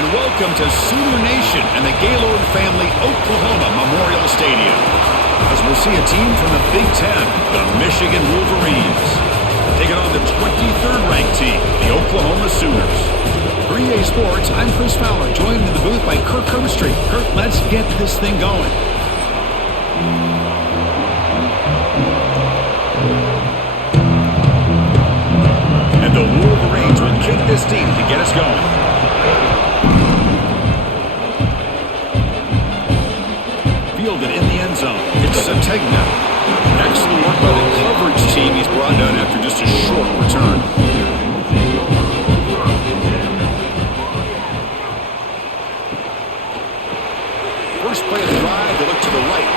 And welcome to Sooner Nation and the Gaylord Family Oklahoma Memorial Stadium. As we'll see a team from the Big Ten, the Michigan Wolverines, taking on the 23rd ranked team, the Oklahoma Sooners. For EA Sports, I'm Chris Fowler, joined in the booth by Kirk Herbstreit. Kirk, let's get this thing going. And the Wolverines will kick this deep to get us going. Fielded in the end zone. It's Sategna. Excellent work by the coverage team. He's brought down after just a short return. First play of the drive, they look to the right.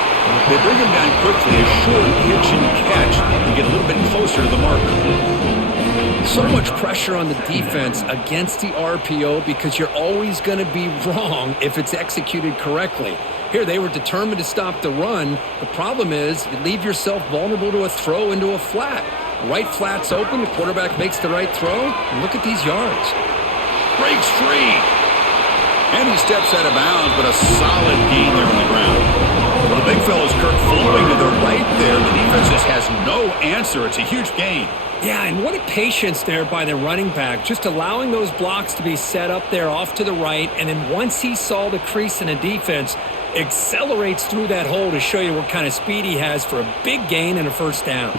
They bring him down quickly, a short hitch and catch to get a little bit closer to the marker. So much pressure on the defense against the RPO because you're always going to be wrong if it's executed correctly. Here, they were determined to stop the run. The problem is you leave yourself vulnerable to a throw into a flat. Right flat's open, the quarterback makes the right throw. Look at these yards. Breaks free. And he steps out of bounds, but a solid gain there on the ground. Well, the big fella's Kirk flowing to the right there. The defense just has no answer. It's a huge gain. Yeah, and what a patience there by the running back, just allowing those blocks to be set up there off to the right, and then once he saw the crease in the defense, accelerates through that hole to show you what kind of speed he has for a big gain and a first down.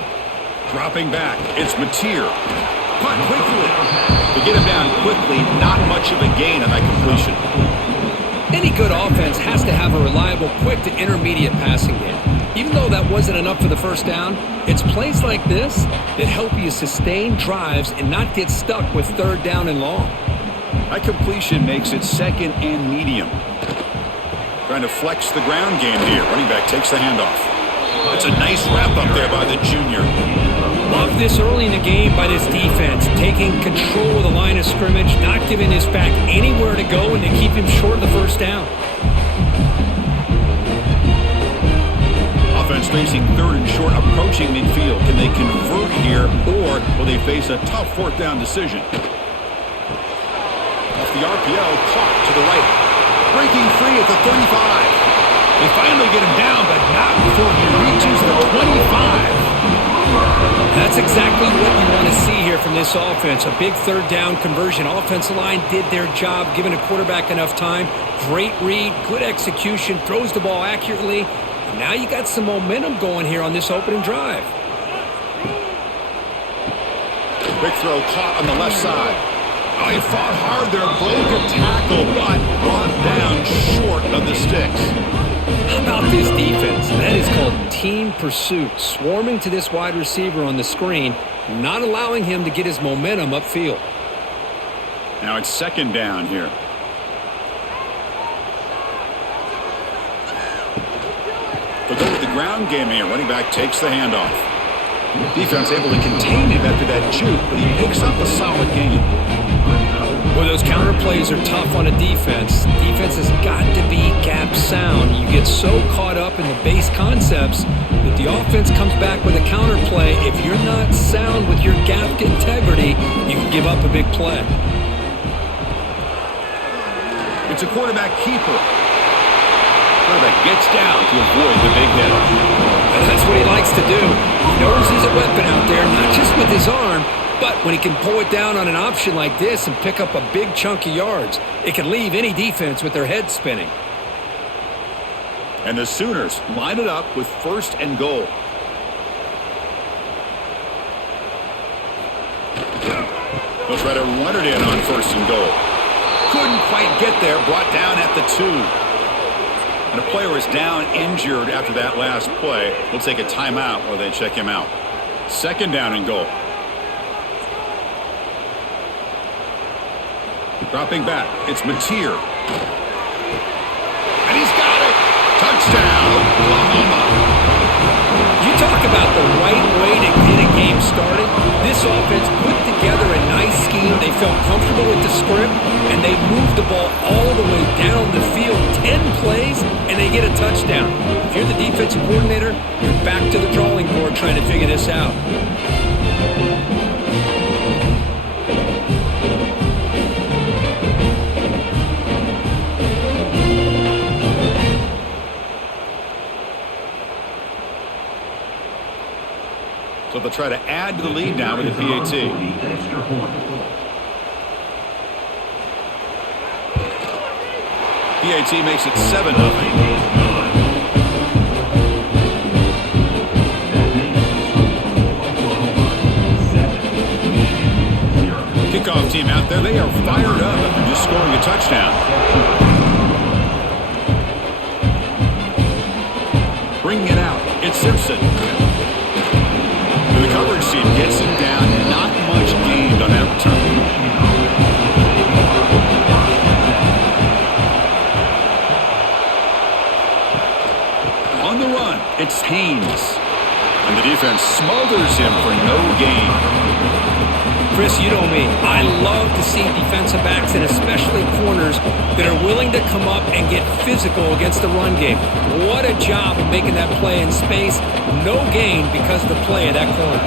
Dropping back, it's Mateer. Punt quickly. To get him down quickly, not much of a gain on that completion. Any good offense has to have a reliable, quick to intermediate passing game. Even though that wasn't enough for the first down, it's plays like this that help you sustain drives and not get stuck with third down and long. That completion makes it second and medium. Trying to flex the ground game here. Running back takes the handoff. That's a nice wrap up there by the junior. Love this early in the game by this defense, taking control of the line of scrimmage, not giving this back anywhere to go, and to keep him short of the first down. Offense facing third and short, approaching midfield. Can they convert here, or will they face a tough fourth down decision? Off the RPO, caught to the right. Breaking free at the 35. They finally get him down, but not before he reaches the 25. That's exactly what you want to see here from this offense. A big third down conversion. Offensive line did their job, giving a quarterback enough time. Great read, good execution, throws the ball accurately. Now you got some momentum going here on this opening drive. Big throw caught on the left side. Oh, he fought hard there, broke a tackle, but brought down short of the sticks. How about this defense? That is called team pursuit. Swarming to this wide receiver on the screen, not allowing him to get his momentum upfield. Now it's second down here. But go with the ground game here. Running back takes the handoff. Defense able to contain him after that juke, but he picks up a solid gain. Well, those counter plays are tough on a defense. Defense has got to be gap sound. You get so caught up in the base concepts that the offense comes back with a counter play. If you're not sound with your gapped integrity, you can give up a big play. It's a quarterback keeper. Quarterback gets down to avoid the big hit. And that's what he likes to do. He knows he's a weapon out there, not just with his arm, but when he can pull it down on an option like this and pick up a big chunk of yards, it can leave any defense with their head spinning. And the Sooners line it up with first and goal. They'll try to run it in on first and goal. Couldn't quite get there, brought down at the 2. And a player is down injured after that last play. We'll take a timeout while they check him out. Second down and goal. Dropping back, it's Mateer. And he's got it! Touchdown, Oklahoma! You talk about the right way to get a game started. This offense put together a nice scheme. They felt comfortable with the script, and they moved the ball all the way down the field. 10 plays, and they get a touchdown. If you're the defensive coordinator, you're back to the drawing board trying to figure this out. they'll try to add to the lead now with the PAT. PAT makes it 7-0. Kickoff team out there, they are fired up after just scoring a touchdown. Bringing it out, it's Simpson. The coverage team gets him down, not much gained on that return. On the run, it's Haynes. And the defense smothers him for no gain. Chris, you know me. I love to see defensive backs and especially corners that are willing to come up and get physical against the run game. What a job of making that play in space. No gain because of the play of that corner.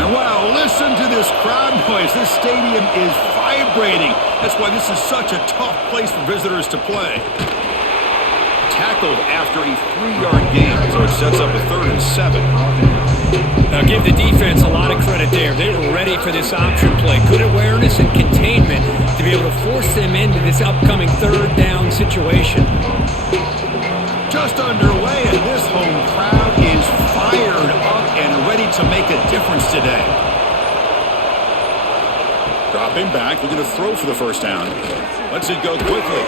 And wow, listen to this crowd noise. This stadium is vibrating. That's why this is such a tough place for visitors to play. Tackled after a 3-yard gain, so it sets up a 3rd and 7. Now give the defense a lot of credit there. They were ready for this option play. Good awareness and containment to be able to force them into this upcoming 3rd down situation. Just underway, and this home crowd is fired up and ready to make a difference today. Dropping back, looking to throw for the 1st down. Lets it go quickly.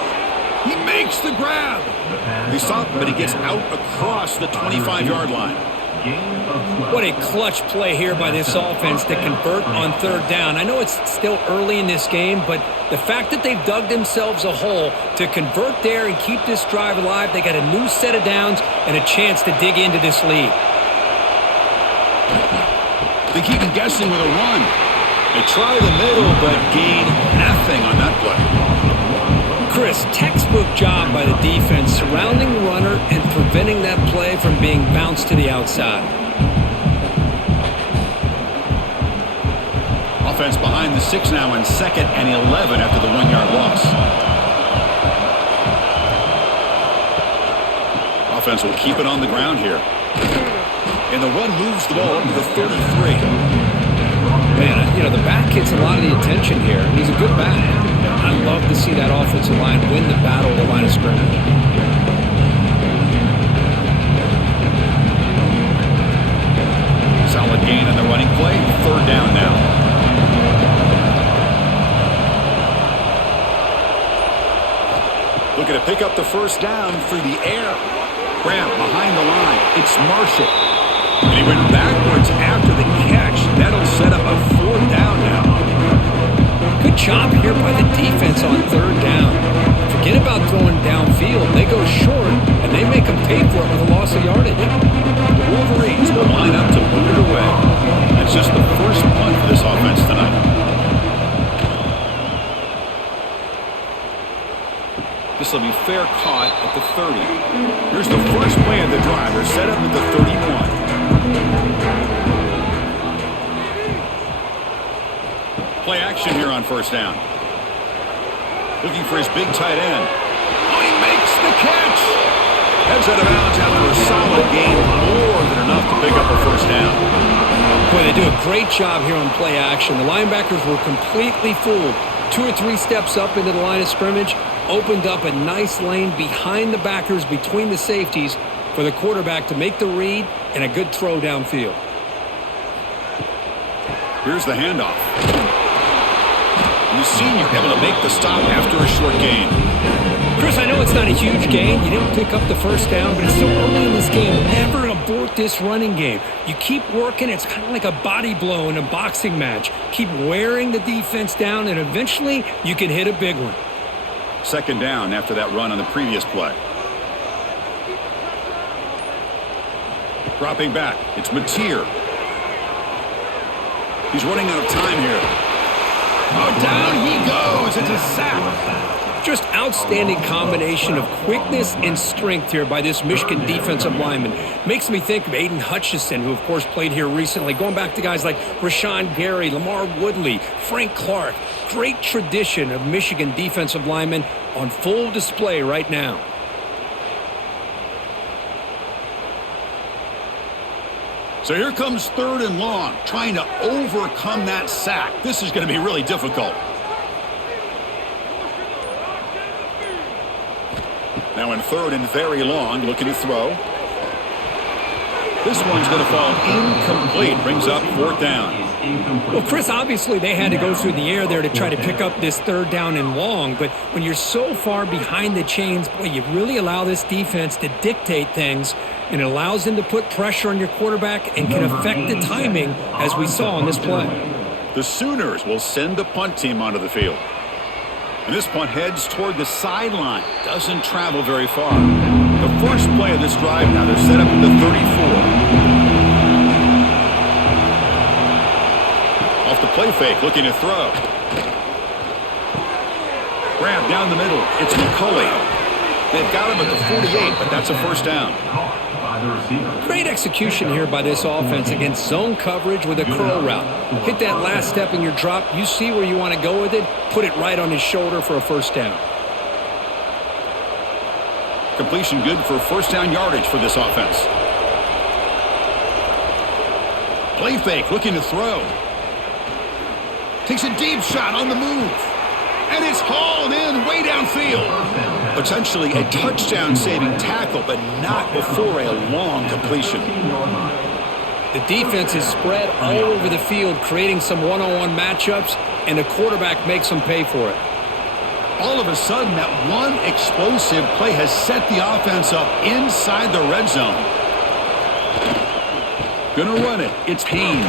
He makes the grab. He stopped, but he gets out across the 25-yard line. What a clutch play here by this offense to convert on 3rd down. I know it's still early in this game, but the fact that they've dug themselves a hole to convert there and keep this drive alive, they got a new set of downs and a chance to dig into this lead. They keep him guessing with a run. They try the middle, but gain nothing on that play. Chris, textbook job by the defense surrounding the runner and preventing that play from being bounced to the outside. Offense behind the 6 now in 2nd and 11 after the 1-yard loss. Offense will keep it on the ground here. And the run moves the ball up to the 33. Man, you know, the back gets a lot of the attention here. He's a good back. I love to see that offensive line win the battle at the line of scrimmage. Solid gain on the running play. 3rd down now. Looking to pick up the 1st down through the air. Grab behind the line. It's Marshall. And he went backwards after the catch. That'll set up a 4th down now. Good job here by the defense on 3rd down. Forget about throwing downfield. They go short, and they make them pay for it with a loss of yardage. The Wolverines will line up to boot it away. That's just the first punt for this offense tonight. This will be fair caught at the 30. Here's the first play of the drive. They're set up at the 31. Play action here on 1st down. Looking for his big tight end. Oh, he makes the catch! Heads out of bounds after a solid gain, more than enough to pick up a 1st down. Boy, they do a great job here on play action. The linebackers were completely fooled. 2 or 3 steps up into the line of scrimmage, opened up a nice lane behind the backers, between the safeties, for the quarterback to make the read and a good throw downfield. Here's the handoff. The senior able to make the stop after a short gain. Chris, I know it's not a huge gain. You didn't pick up the 1st down, but it's so early in this game. Never abort this running game. You keep working. It's kind of like a body blow in a boxing match. Keep wearing the defense down, and eventually you can hit a big one. 2nd down after that run on the previous play. Dropping back. It's Mateer. He's running out of time here. Oh, down he goes. It's a sack. Just outstanding combination of quickness and strength here by this Michigan defensive lineman. Makes me think of Aiden Hutchinson, who, of course, played here recently. Going back to guys like Rashawn Gary, Lamar Woodley, Frank Clark. Great tradition of Michigan defensive linemen on full display right now. So here comes 3rd and long, trying to overcome that sack. This is going to be really difficult. Now in 3rd and very long, looking to throw. This one's going to fall incomplete. Brings up 4th down. Well, Chris, obviously they had to go through the air there to try to pick up this 3rd down and long, but when you're so far behind the chains, boy, you really allow this defense to dictate things, and it allows them to put pressure on your quarterback and can affect the timing, as we saw on this play. The Sooners will send the punt team onto the field. And this punt heads toward the sideline. Doesn't travel very far. The first play of this drive now, they're set up at the 34. Off the play fake, looking to throw. Grab down the middle. It's McCulley. They've got him at the 48, but that's a 1st down. Great execution here by this offense against zone coverage with a curl route. Hit that last step in your drop. You see where you want to go with it. Put it right on his shoulder for a 1st down. Completion good for 1st down yardage for this offense. Play fake, looking to throw. Takes a deep shot on the move. And it's hauled in way downfield. Potentially a touchdown-saving tackle, but not before a long completion. The defense is spread all over the field, creating some one-on-one matchups, and the quarterback makes them pay for it. All of a sudden, that one explosive play has set the offense up inside the red zone. Gonna run it. It's Haynes.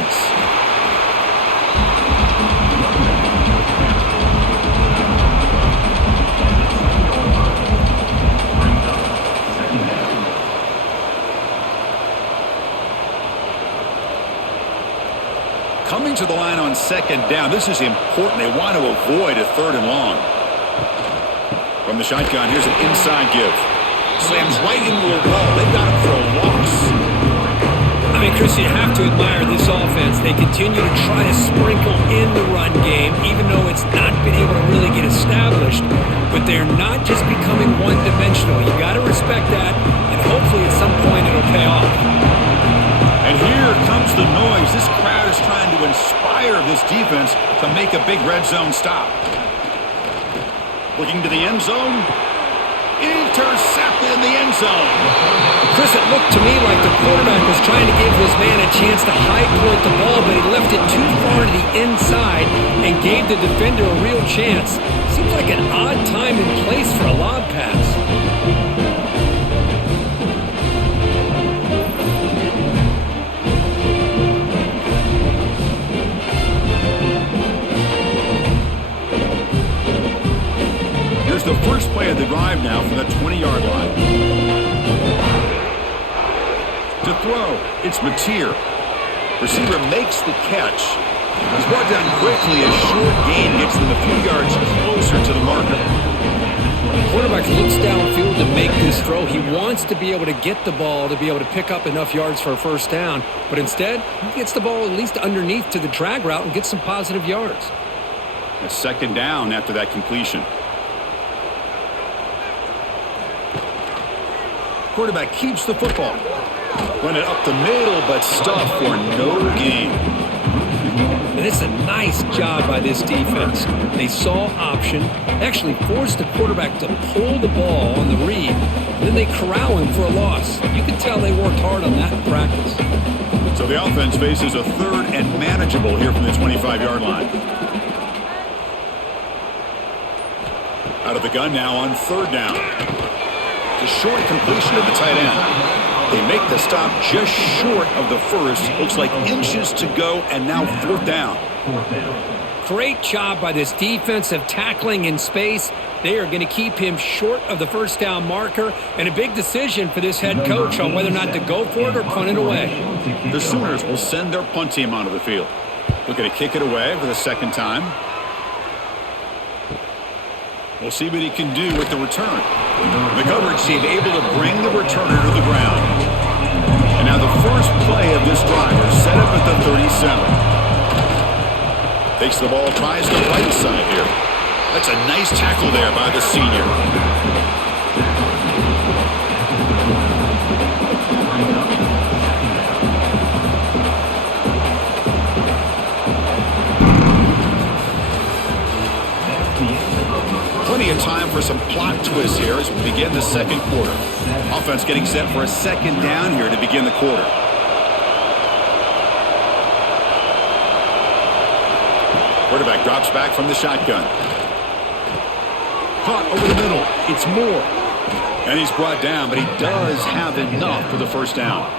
Coming to the line on 2nd down. This is important. They want to avoid a 3rd and long. From the shotgun, here's an inside give. Slams right into a wall. They've got him for a loss. I mean, Chris, you have to admire this offense. They continue to try to sprinkle in the run game, even though it's not been able to really get established. But they're not just becoming one-dimensional. You got to respect that, and hopefully at some point it'll pay off. And here comes the noise. This crowd is trying to inspire this defense to make a big red zone stop. Looking to the end zone. Intercepted in the end zone. Chris, it looked to me like the quarterback was trying to give his man a chance to high point the ball, but he left it too far to the inside and gave the defender a real chance. Seems like an odd time and place for a lob pass. The first play of the drive now from the 20-yard line. To throw, it's Mateer. Receiver makes the catch. He's brought down quickly. A short gain gets them a few yards closer to the marker. The quarterback looks downfield to make this throw. He wants to be able to get the ball to be able to pick up enough yards for a 1st down. But instead, he gets the ball at least underneath to the drag route and gets some positive yards. It's 2nd down after that completion. Quarterback keeps the football. Run it up the middle, but stuffed for no gain. And it's a nice job by this defense. They saw option, actually forced the quarterback to pull the ball on the read, and then they corral him for a loss. You can tell they worked hard on that in practice. So the offense faces a 3rd and manageable here from the 25-yard line. Out of the gun now on 3rd down. The short completion of the tight end. They make the stop just short of the first. Looks like inches to go, and now 4th down. Great job by this defensive tackling in space. They are going to keep him short of the 1st down marker, and a big decision for this head coach on whether or not to go for it or punt it away. The Sooners will send their punt team onto the field. Looking to kick it away for the 2nd time. We'll see what he can do with the return. The coverage team able to bring the returner to the ground. And now the first play of this drive is set up at the 37. Takes the ball, tries the right side here. That's a nice tackle there by the senior. Plenty of time for some plot twists here as we begin the second quarter. Offense getting set for a second down here to begin the quarter. Quarterback drops back from the shotgun. Caught over the middle. It's Moore. And he's brought down, but he does have enough for the first down.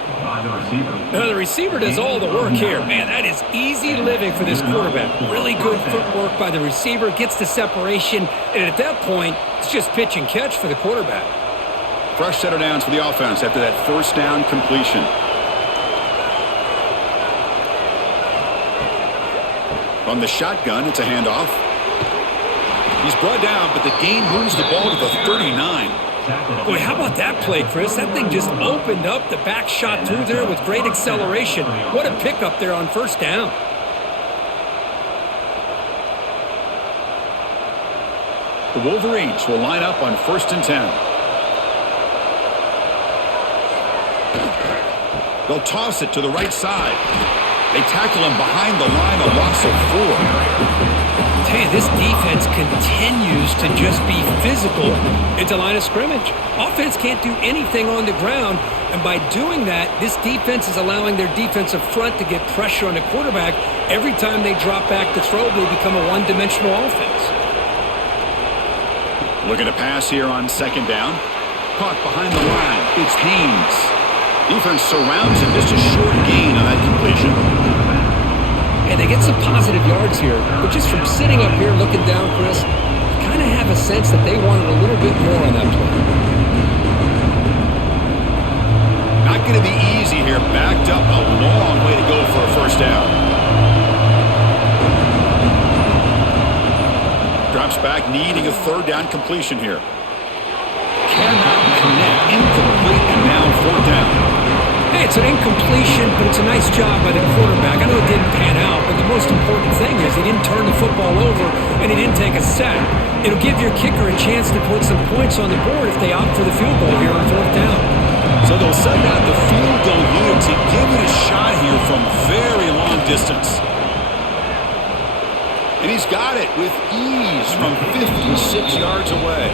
Now the receiver does all the work here. Man, that is easy living for this quarterback. Really good footwork by the receiver, gets the separation, and at that point, it's just pitch and catch for the quarterback. Fresh set of downs for the offense after that first down completion. From the shotgun, it's a handoff. He's brought down, but the gain moves the ball to the 39. Boy, how about that play, Chris? That thing just opened up. The back shot through there with great acceleration. What a pickup there on first down. The Wolverines will line up on 1st and 10. They'll toss it to the right side. They tackle him behind the line, a loss of 4. Hey, this defense continues to just be physical at the line of scrimmage. Offense can't do anything on the ground, and by doing that, this defense is allowing their defensive front to get pressure on the quarterback. Every time they drop back to throw, they become a one-dimensional offense. Looking to pass here on second down. Caught behind the line. It's Haynes. Defense surrounds him. Just a short gain on that completion. And they get some positive yards here, but just from sitting up here looking down, Chris, you kind of have a sense that they wanted a little bit more on that play. Not going to be easy here. Backed up a long way to go for a first down. Drops back, needing a third down completion here. Cannot connect. Incomplete, and now fourth down. Hey, it's an incompletion, but it's a nice job by the quarterback. I know it didn't pan out, but the most important thing is he didn't turn the football over and he didn't take a sack. It'll give your kicker a chance to put some points on the board if they opt for the field goal here on fourth down. So they'll send out the field goal unit to give it a shot here from very long distance. And he's got it with ease from 56 yards away.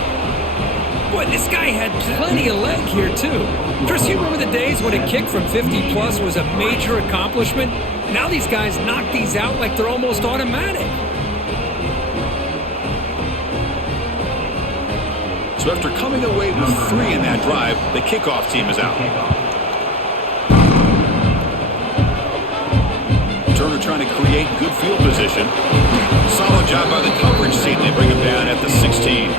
Boy, this guy had plenty of leg here, too. Chris, you remember the days when a kick from 50-plus was a major accomplishment? Now these guys knock these out like they're almost automatic. So after coming away with 3 in that drive, the kickoff team is out. Turner trying to create good field position. Solid job by the coverage team. They bring him down at the 16.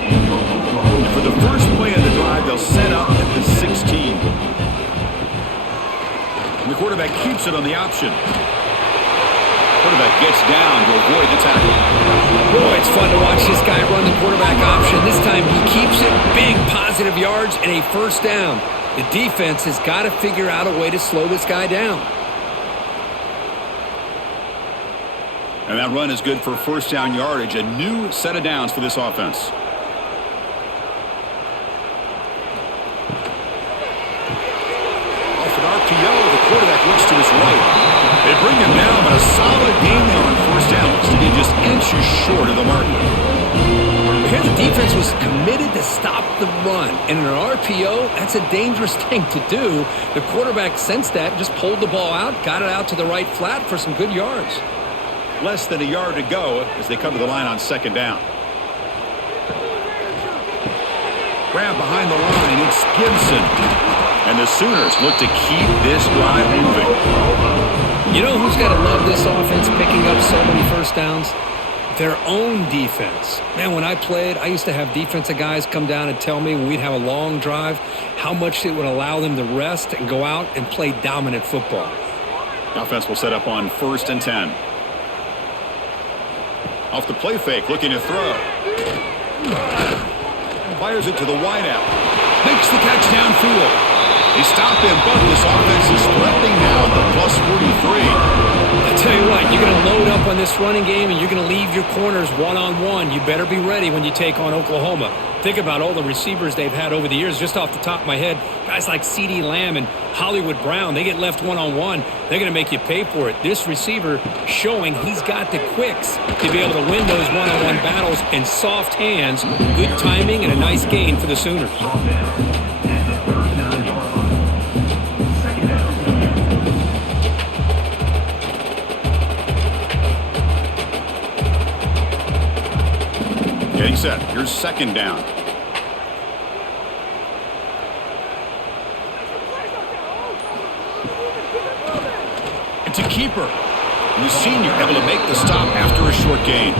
And for the first play of the drive, they'll set up at the 16. And the quarterback keeps it on the option. Quarterback gets down to avoid the tackle. Boy, it's fun to watch this guy run the quarterback option. This time he keeps it. Big positive yards and a first down. The defense has got to figure out a way to slow this guy down. And that run is good for first down yardage. A new set of downs for this offense. Off an RPO, the quarterback looks to his right. They bring him down, but a solid gain there on first down. Looks to be just inches short of the mark. Here the defense was committed to stop the run. And in an RPO, that's a dangerous thing to do. The quarterback sensed that, just pulled the ball out, got it out to the right flat for some good yards. Less than a yard to go as they come to the line on second down. Grab behind the line. It's Gibson. And the Sooners look to keep this drive moving. You know who's got to love this offense picking up so many first downs? Their own defense. Man, when I played, I used to have defensive guys come down and tell me when we'd have a long drive how much it would allow them to rest and go out and play dominant football. The offense will set up on 1st and 10. Off the play fake, looking to throw. Fires it to the wideout. Makes the catch downfield. They stop him, but this offense is threatening now at the +43. tell you what, you're going to load up on this running game and you're going to leave your corners one-on-one. You better be ready when you take on Oklahoma. Think about all the receivers they've had over the years. Just off the top of my head, guys like CeeDee Lamb and Hollywood Brown, they get left one-on-one. They're going to make you pay for it. This receiver showing he's got the quicks to be able to win those one-on-one battles in soft hands, good timing, and a nice gain for the Sooners. Getting set. Here's second down. It's a keeper. The senior able to make the stop after a short gain.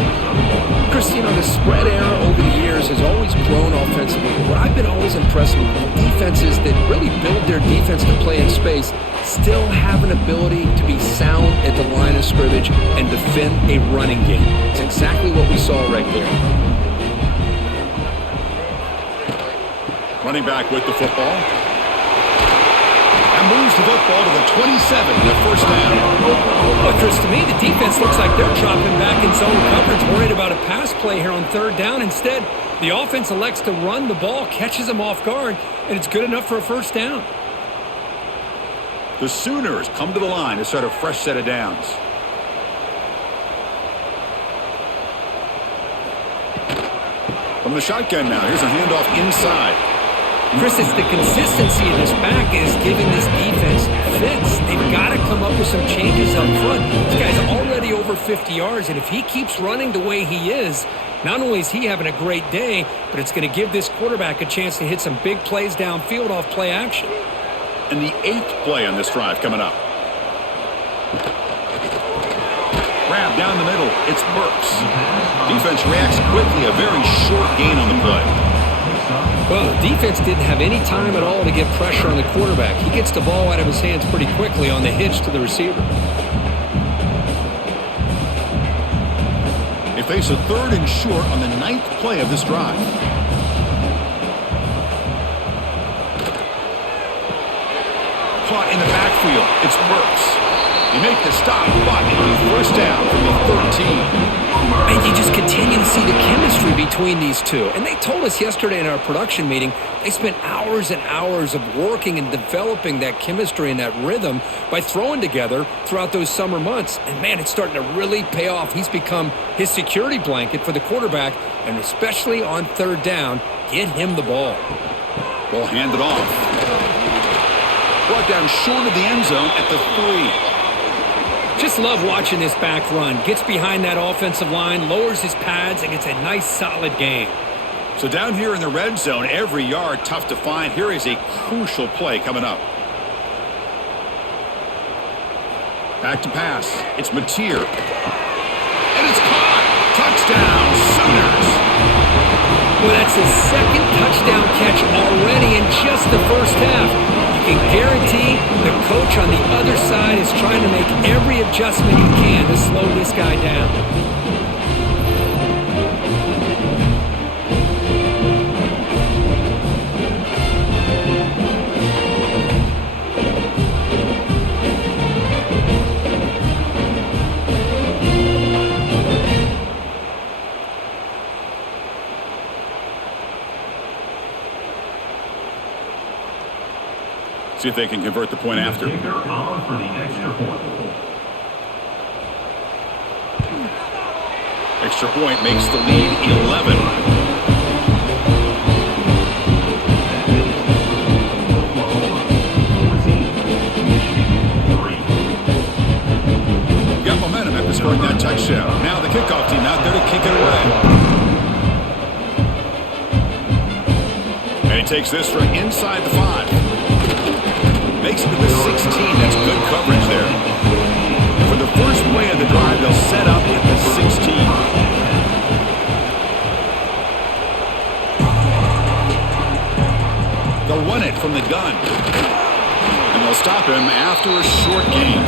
Chris, the spread era over the years has always grown offensively. What I've been always impressed with defenses that really build their defense to play in space still have an ability to be sound at the line of scrimmage and defend a running game. It's exactly what we saw right there. Running back with the football. And moves the football to the 27, the first down. Well, Chris, to me, the defense looks like they're dropping back in zone coverage, worried about a pass play here on third down. Instead, the offense elects to run the ball, catches them off guard, and it's good enough for a first down. The Sooners come to the line to start a fresh set of downs. From the shotgun now, here's a handoff inside. Chris, it's the consistency of this back is giving this defense fits. They've got to come up with some changes up front. This guy's already over 50 yards, and if he keeps running the way he is, not only is he having a great day, but it's going to give this quarterback a chance to hit some big plays downfield off play action. And the 8th play on this drive coming up. Grab down the middle. It's Burks. Defense reacts quickly. A very short gain on the play. Well, the defense didn't have any time at all to get pressure on the quarterback. He gets the ball out of his hands pretty quickly on the hitch to the receiver. They face a 3rd and short on the 9th play of this drive. Caught in the backfield. It's Burks. They make the stop, but it'll be first down from the 13. And you just continue to see the chemistry between these two. And they told us yesterday in our production meeting, they spent hours and hours of working and developing that chemistry and that rhythm by throwing together throughout those summer months. And, man, it's starting to really pay off. He's become his security blanket for the quarterback, and especially on third down, get him the ball. Ball handed off. Brought down short of the end zone at the 3. Just love watching this back run. Gets behind that offensive line, lowers his pads, and gets a nice, solid gain. So down here in the red zone, every yard tough to find. Here is a crucial play coming up. Back to pass. It's Mateer. And it's caught. Touchdown, Sooners. Well, that's his second touchdown catch already in just the first half. You can guarantee the coach on the other side is trying to make every adjustment he can to slow this guy down. See if they can convert the point after. Extra point makes the lead 11. Got momentum after scoring that touchdown. Now the kickoff team out there to kick it away. And he takes this from inside the 5. Makes it to the 16. That's good coverage there. And for the first play of the drive, they'll set up at the 16. They'll run it from the gun. And they'll stop him after a short gain.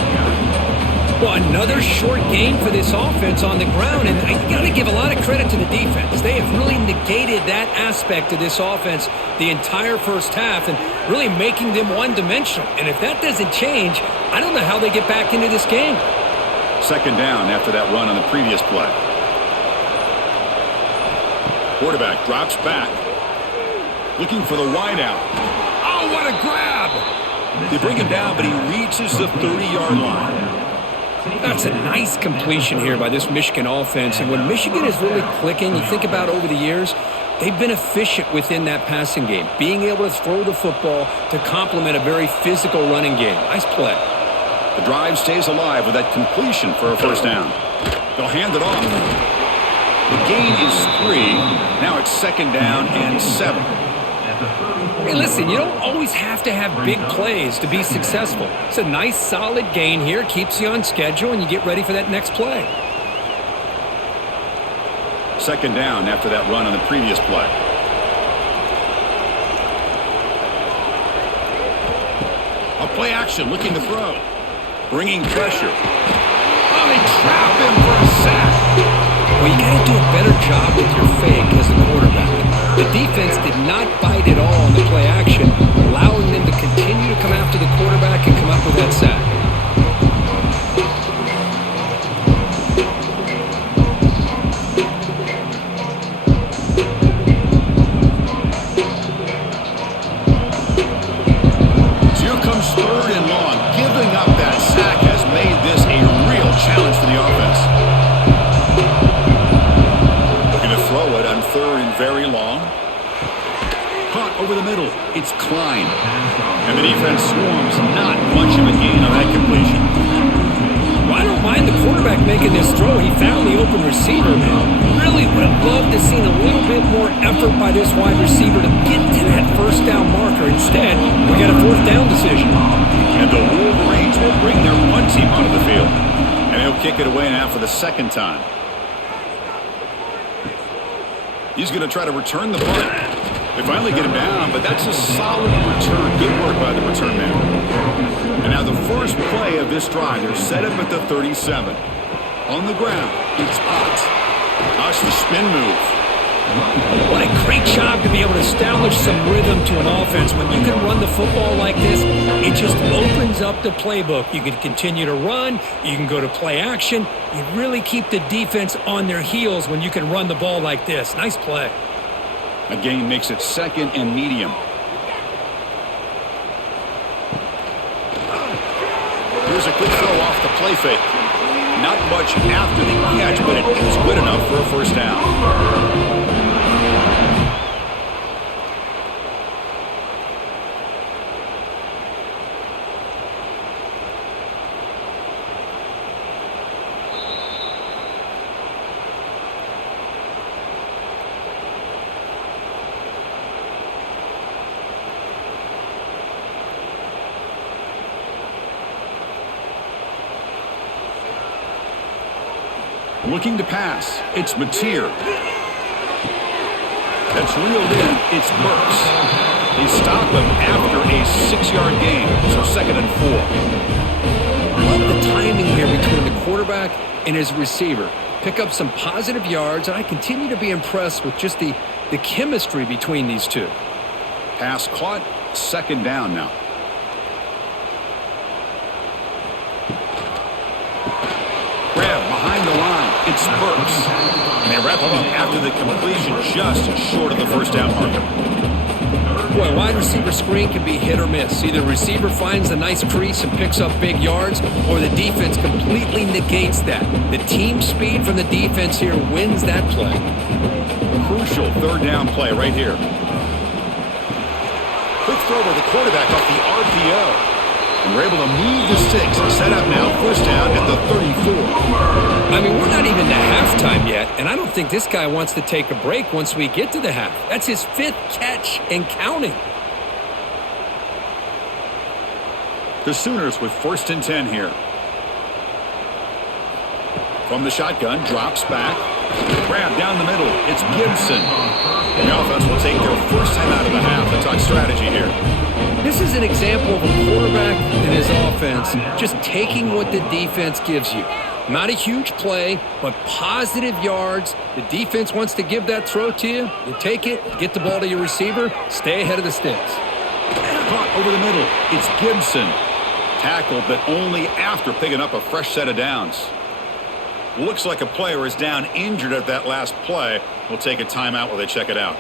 Well, another short gain for this offense on the ground, and I got to give a lot of credit to the defense. They have really negated that aspect of this offense the entire first half and really making them one-dimensional. And if that doesn't change, I don't know how they get back into this game. Second down after that run on the previous play. Quarterback drops back, looking for the wideout. Oh, what a grab! They bring him down, but he reaches the 30-yard line. That's a nice completion here by this Michigan offense. And when Michigan is really clicking, you think about over the years, they've been efficient within that passing game, being able to throw the football to complement a very physical running game. Nice play. The drive stays alive with that completion for a first down. They'll hand it off. The gain is 3. Now it's second down and 7. Hey, listen, you don't always have to have big plays to be successful. It's a nice, solid gain here. Keeps you on schedule, and you get ready for that next play. Second down after that run on the previous play. A play action, looking to throw. Bringing pressure. Oh, they trap him for a sack. Well, you got to do a better job with your fake as a quarterback. The defense did not bite at all on the play action, allowing them to continue to come after the quarterback and come up with that sack. So here comes third and long. Giving up that sack has made this a real challenge for the offense. Looking to throw it on third and very long. Caught over the middle. It's Klein. And the defense swarms. Not much of a gain on that completion. Well, I don't mind the quarterback making this throw. He found the open receiver, man. Really would have loved to seen a little bit more effort by this wide receiver to get to that first down marker. Instead, we got a fourth down decision. And the Wolverines will bring their punt team onto the field. And he'll kick it away now for the second time. He's going to try to return the punt. They finally get him down, but that's a solid return. Good work by the return man. And now the first play of this drive, they're set up at the 37. On the ground, it's Potts. Watch the spin move. What a great job to be able to establish some rhythm to an offense. When you can run the football like this, it just opens up the playbook. You can continue to run. You can go to play action. You really keep the defense on their heels when you can run the ball like this. Nice play. A gain makes it second and medium. Here's a quick throw off the play fake. Not much after the catch, but it is good enough for a first down. Looking to pass. It's Mateer. That's reeled in. It's Burks. They stop him after a 6-yard gain. So second and 4. I love the timing here between the quarterback and his receiver. Pick up some positive yards, and I continue to be impressed with just the chemistry between these two. Pass caught. Second down now. Grab behind the line. It's Burks. And they wrap him up after the completion, just short of the first down marker. Boy, wide receiver screen can be hit or miss. Either receiver finds a nice crease and picks up big yards, or the defense completely negates that. The team speed from the defense here wins that play. Crucial third down play right here. Quick throw by the quarterback off the RPO. And we're able to move the sticks. Set up now, first down at the 34. I mean, we're not even to halftime yet, and I don't think this guy wants to take a break once we get to the half. That's his 5th catch and counting. The Sooners with first and 10 here. From the shotgun, drops back. Grab down the middle. It's Gibson. The offense will take their first time out of the half. Let's talk strategy here. This is an example of a quarterback and his offense just taking what the defense gives you. Not a huge play, but positive yards. The defense wants to give that throw to you. You take it, get the ball to your receiver, stay ahead of the sticks. Caught over the middle. It's Gibson. Tackled, but only after picking up a fresh set of downs. Looks like a player is down injured at that last play. We'll take a timeout while they check it out.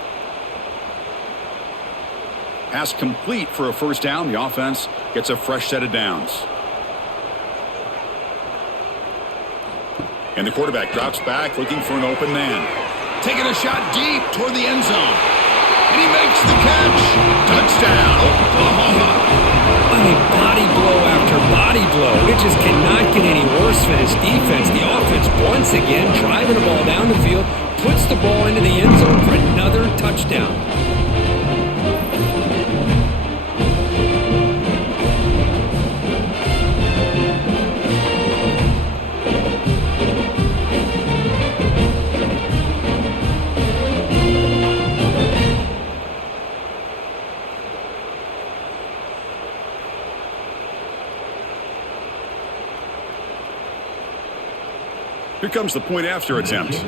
Pass complete for a first down. The offense gets a fresh set of downs. And the quarterback drops back looking for an open man. Taking a shot deep toward the end zone. And he makes the catch. Touchdown, Oklahoma. I mean, body blow after body blow. It just cannot get any worse for this defense. The offense, once again, driving the ball down the field, puts the ball into the end zone for another touchdown. Here comes the point after attempt.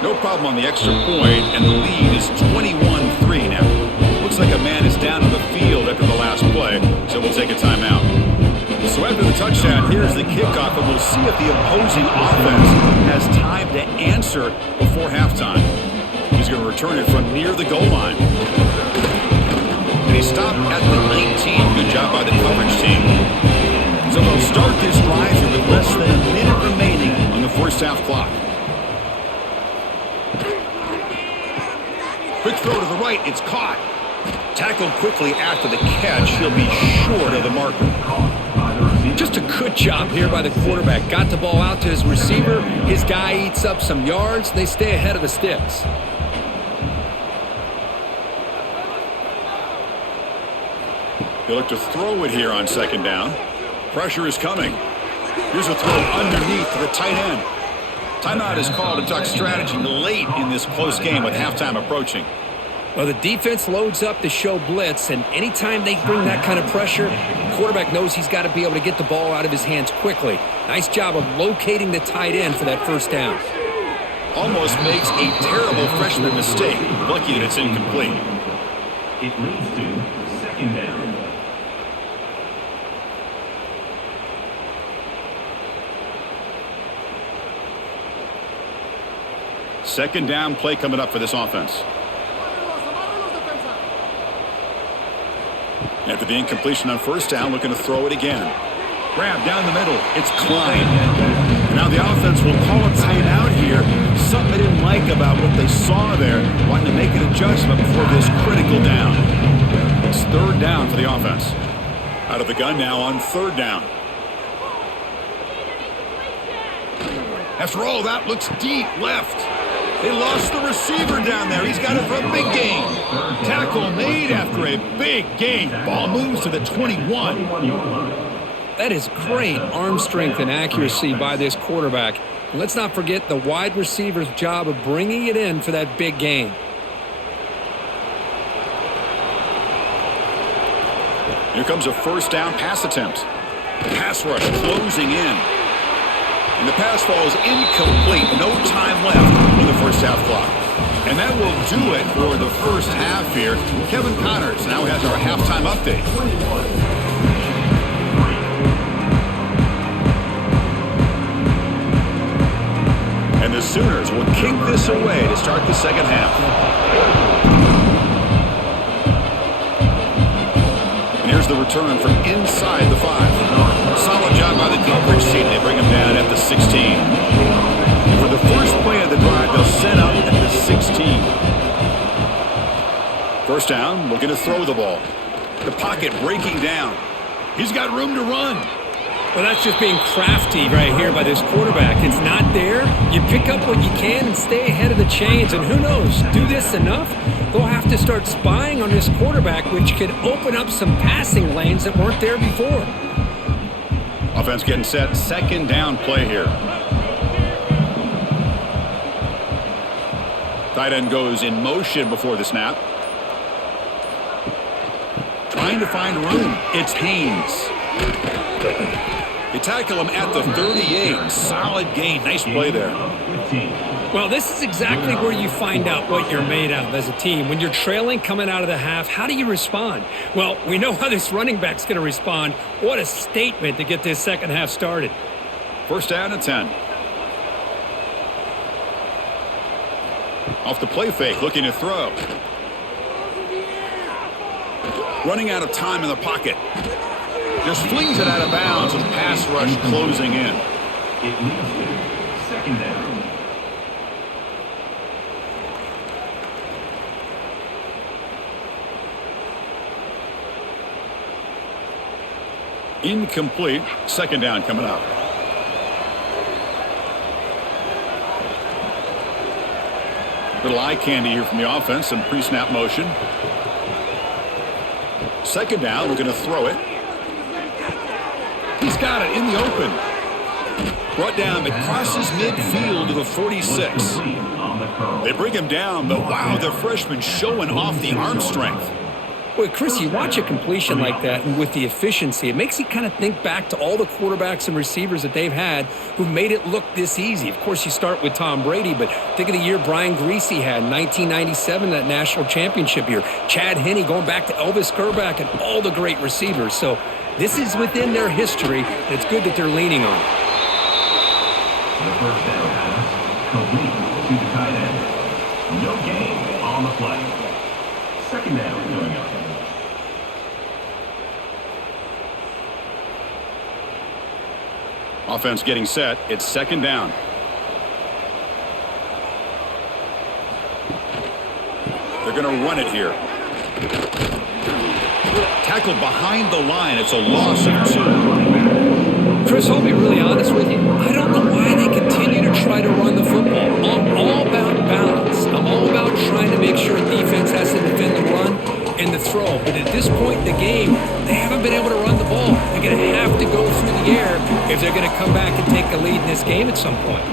No problem on the extra point, and the lead is 21-3 now. Looks like a man is down on the field after the last play, so we'll take a timeout. So after the touchdown, here's the kickoff, and we'll see if the opposing offense has time to answer before halftime. He's going to return it from near the goal line. And he stopped at the 19. Good job by the coverage team. So they'll start this drive here with less than a minute remaining on the first half clock. Quick throw to the right. It's caught. Tackled quickly after the catch. He'll be short of the marker. Just a good job here by the quarterback. Got the ball out to his receiver. His guy eats up some yards. They stay ahead of the sticks. They look to throw it here on second down. Pressure is coming. Here's a throw underneath to the tight end. Timeout is called to duck strategy late in this close game with halftime approaching. Well, the defense loads up to show blitz, and anytime they bring that kind of pressure, the quarterback knows he's got to be able to get the ball out of his hands quickly. Nice job of locating the tight end for that first down. Almost makes a terrible freshman mistake. Lucky that it's incomplete. It leads to second down. Second down play coming up for this offense. After the incompletion on first down, looking to throw it again. Grab down the middle. It's Klein. Now the offense will call a timeout here. Something they didn't like about what they saw there. Wanting to make an adjustment before this critical down. It's third down for the offense. Out of the gun now on third down. After all, that looks deep left. They lost the receiver down there. He's got it for a big gain. Tackle made after a big gain. Ball moves to the 21. That is great arm strength and accuracy by this quarterback. And let's not forget the wide receiver's job of bringing it in for that big gain. Here comes a first down pass attempt. Pass rush closing in. And the pass falls incomplete. No time left on the first half clock. And that will do it for the first half here. Kevin Connors now has our halftime update. And the Sooners will kick this away to start the second half. And here's the return from inside the 5. Solid job by the coverage team. They bring him down at the 16. And for the first play of the drive, they'll set up at the 16. First down, looking to throw the ball. The pocket breaking down. He's got room to run. Well, that's just being crafty right here by this quarterback. It's not there. You pick up what you can and stay ahead of the chains. And who knows, do this enough, they'll have to start spying on this quarterback, which could open up some passing lanes that weren't there before. Offense getting set. Second down play here. Tight end goes in motion before the snap. Trying to find room. It's Haynes. They tackle him at the 38. Solid gain. Nice play there. Well, this is exactly where you find out what you're made of as a team. When you're trailing coming out of the half, how do you respond? Well, we know how this running back's going to respond. What a statement to get this second half started. First down and 10. Off the play fake, looking to throw. Running out of time in the pocket. Just flings it out of bounds with pass rush closing in. It leads to second down. Incomplete. Second down coming up. Little eye candy here from the offense. Some pre-snap motion. Second down. We're going to throw it. He's got it in the open. Brought down. It crosses midfield to the 46. They bring him down, but wow, the freshman showing off the arm strength. Boy, Chris, you watch a completion like that, and with the efficiency, it makes you kind of think back to all the quarterbacks and receivers that they've had who made it look this easy. Of course, you start with Tom Brady, but think of the year Brian Griese had in 1997, that national championship year. Chad Henne going back to Elvis Grbac and all the great receivers. So this is within their history, and it's good that they're leaning on it. The first down pass, complete to the tight end. No gain on the play. Second down going up. Offense getting set. It's second down. They're going to run it here. Tackled behind the line. It's a loss of 2. Chris, I'll be really honest with you. I don't know why they continue to try to run the football. I'm all about balance. I'm all about trying to make sure a defense has to defend the run and the throw. But at this point in the game, they haven't been able to run the ball. They're going to have to go through the air if they're going to come back and take a lead in this game at some point.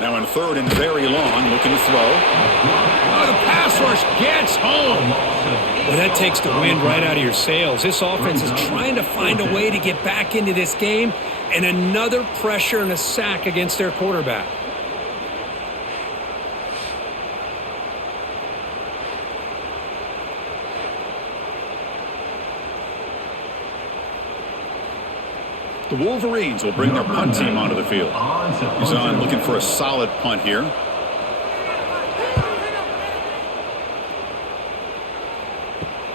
Now in third and very long, looking to throw. Oh, the pass rush gets home. Well, that takes the wind right out of your sails. This offense is trying to find a way to get back into this game, and another pressure and a sack against their quarterback. The Wolverines will bring their punt team onto the field. He's on looking for a solid punt here.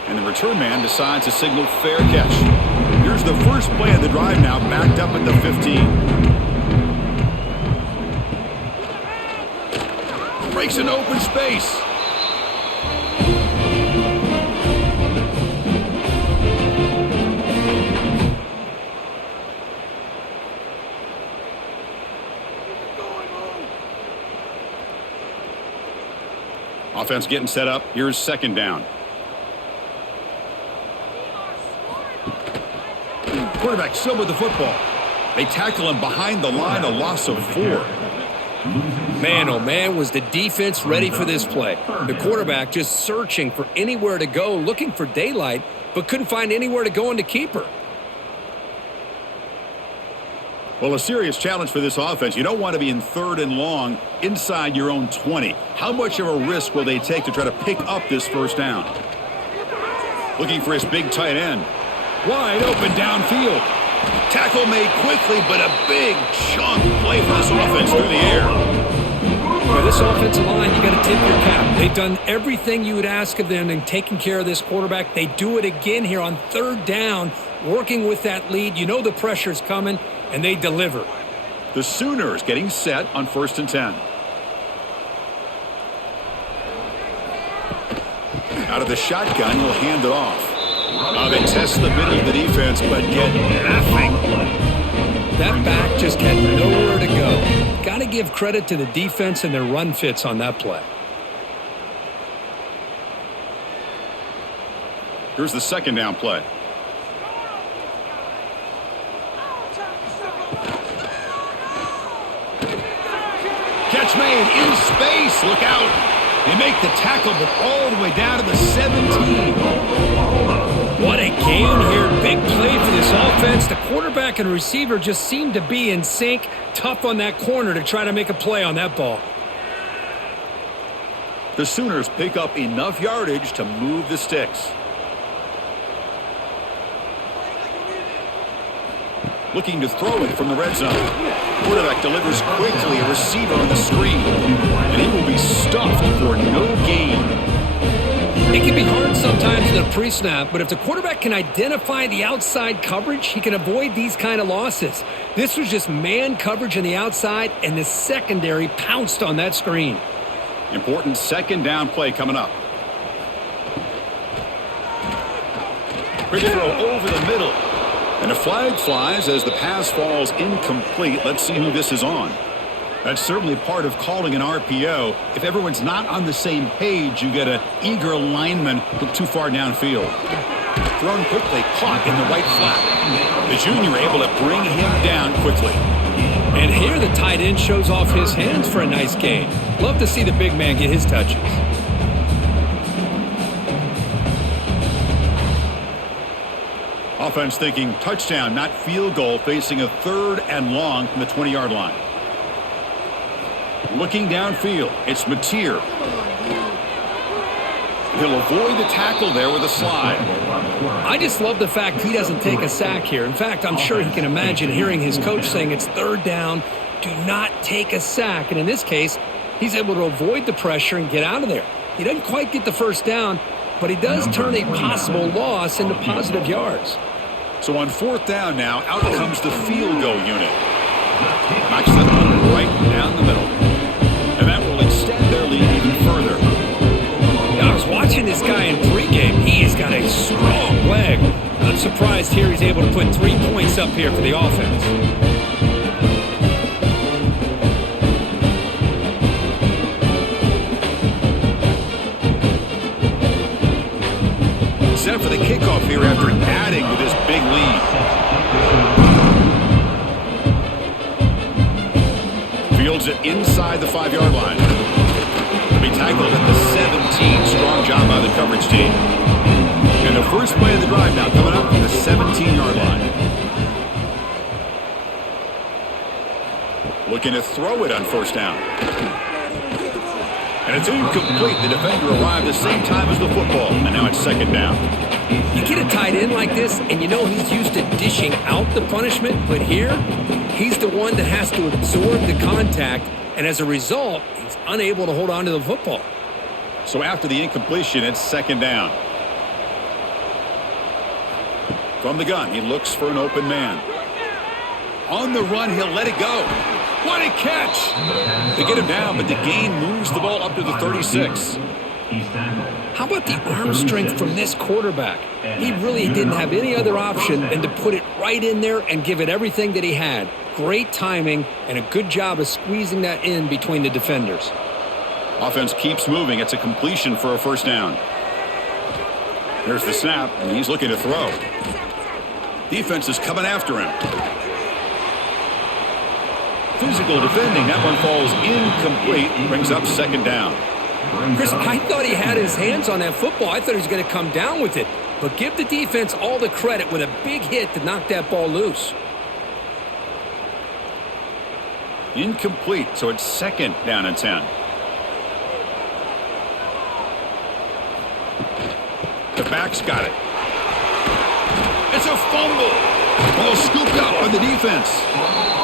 And the return man decides to signal fair catch. Here's the first play of the drive now, backed up at the 15. Breaks into open space. Offense getting set up. Here's second down. Quarterback still with the football. They tackle him behind the line, a loss of 4. Man, oh man, was the defense ready for this play. The quarterback just searching for anywhere to go, looking for daylight, but couldn't find anywhere to go into keeper. Well, a serious challenge for this offense. You don't want to be in third and long inside your own 20. How much of a risk will they take to try to pick up this first down? Looking for his big tight end. Wide open downfield. Tackle made quickly, but a big chunk play for this offense through the air. For this offensive line, you got to tip your cap. They've done everything you would ask of them in taking care of this quarterback. They do it again here on third down, working with that lead. You know the pressure's coming, and they deliver. The Sooners getting set on first and 10. Out of the shotgun, he'll hand it off. They test the middle of the defense, but get nothing. That back just had nowhere to go. Got to give credit to the defense and their run fits on that play. Here's the second down play. Catch made in space. Look out. They make the tackle, but all the way down to the 17. What a gain here. Big play for this offense. The quarterback and receiver just seem to be in sync. Tough on that corner to try to make a play on that ball. The Sooners pick up enough yardage to move the sticks. Looking to throw it from the red zone. Quarterback delivers quickly, a receiver on the screen. And he will be stuffed for no gain. It can be hard sometimes in a pre-snap, but if the quarterback can identify the outside coverage, he can avoid these kind of losses. This was just man coverage on the outside, and the secondary pounced on that screen. Important second down play coming up. Quick throw over the middle. And a flag flies as the pass falls incomplete. Let's see who this is on. That's certainly part of calling an RPO. If everyone's not on the same page, you get an eager lineman look too far downfield. Thrown quickly, caught in the right flat. The junior able to bring him down quickly. And here the tight end shows off his hands for a nice gain. Love to see the big man get his touches. Offense thinking touchdown, not field goal, facing a 3rd and long from the 20-yard line. Looking downfield, it's Mateer. He'll avoid the tackle there with a slide. I just love the fact he doesn't take a sack here. In fact, I'm sure he can imagine hearing his coach saying it's 3rd down, do not take a sack. And in this case, he's able to avoid the pressure and get out of there. He doesn't quite get the first down, but he does turn a possible loss into positive yards. So on 4th down now, out comes the field goal unit. Knocks that one right down the middle. And that will extend their lead even further. I was watching this guy in pregame. He's got a strong leg. Not surprised here he's able to put 3 points up here for the offense. Set for the kickoff here after adding to this big lead. Fields it inside the 5-yard line. He'll be tackled at the 17. Strong job by the coverage team. And the first play of the drive now coming up from the 17-yard line. Looking to throw it on 1st down. And it's incomplete. The defender arrived the same time as the football. And now it's 2nd down. You get a tight end like this, and you know he's used to dishing out the punishment. But here, he's the one that has to absorb the contact. And as a result, he's unable to hold on to the football. So after the incompletion, it's 2nd down. From the gun, he looks for an open man. On the run, he'll let it go. What a catch! They get him down, but the gain moves the ball up to the 36. How about the arm strength from this quarterback? He really didn't have any other option than to put it right in there and give it everything that he had. Great timing and a good job of squeezing that in between the defenders. Offense keeps moving. It's a completion for a 1st down. There's the snap, and he's looking to throw. Defense is coming after him. Physical defending. That one falls incomplete and brings up 2nd down. Chris, I thought he had his hands on that football. I thought he was going to come down with it. But give the defense all the credit with a big hit to knock that ball loose. Incomplete, so it's 2nd down and 10. The back's got it. It's a fumble. Ball scooped up by the defense.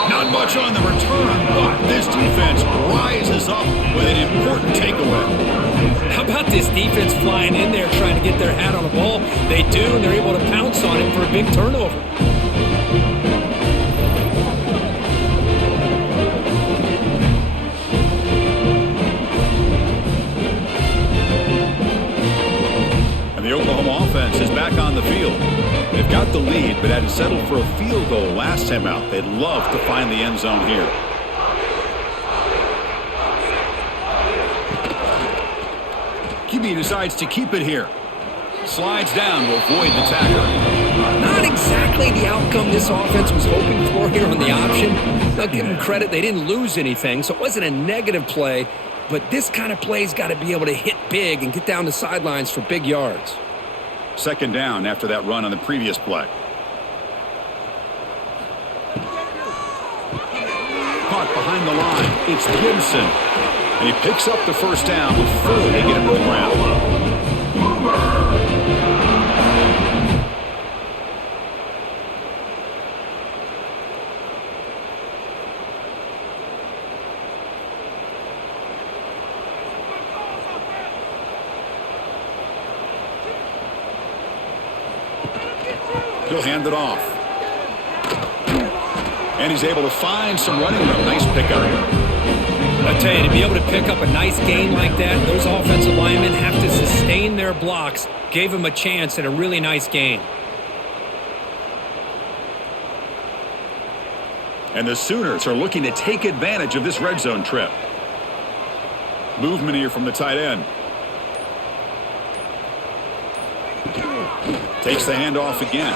Not much on the return, but this defense rises up with an important takeaway. How about this defense flying in there trying to get their hat on the ball? They do, and they're able to pounce on it for a big turnover. And the Oklahoma offense is back on the field. They've got the lead, but had settled for a field goal last time out. They'd love to find the end zone here. QB decides to keep it here. Slides down to avoid the tackle. Not exactly the outcome this offense was hoping for here on the option. I'll give them credit. They didn't lose anything, so it wasn't a negative play. But this kind of play's got to be able to hit big and get down the sidelines for big yards. Second down after that run on the previous play. Caught behind the line. It's Gibson. And he picks up the first down before they get him to the ground. He'll hand it off. And he's able to find some running room. Nice pickup. I tell you, to be able to pick up a nice gain like that, those offensive linemen have to sustain their blocks. Gave him a chance at a really nice gain. And the Sooners are looking to take advantage of this red zone trip. Movement here from the tight end. Takes the handoff again.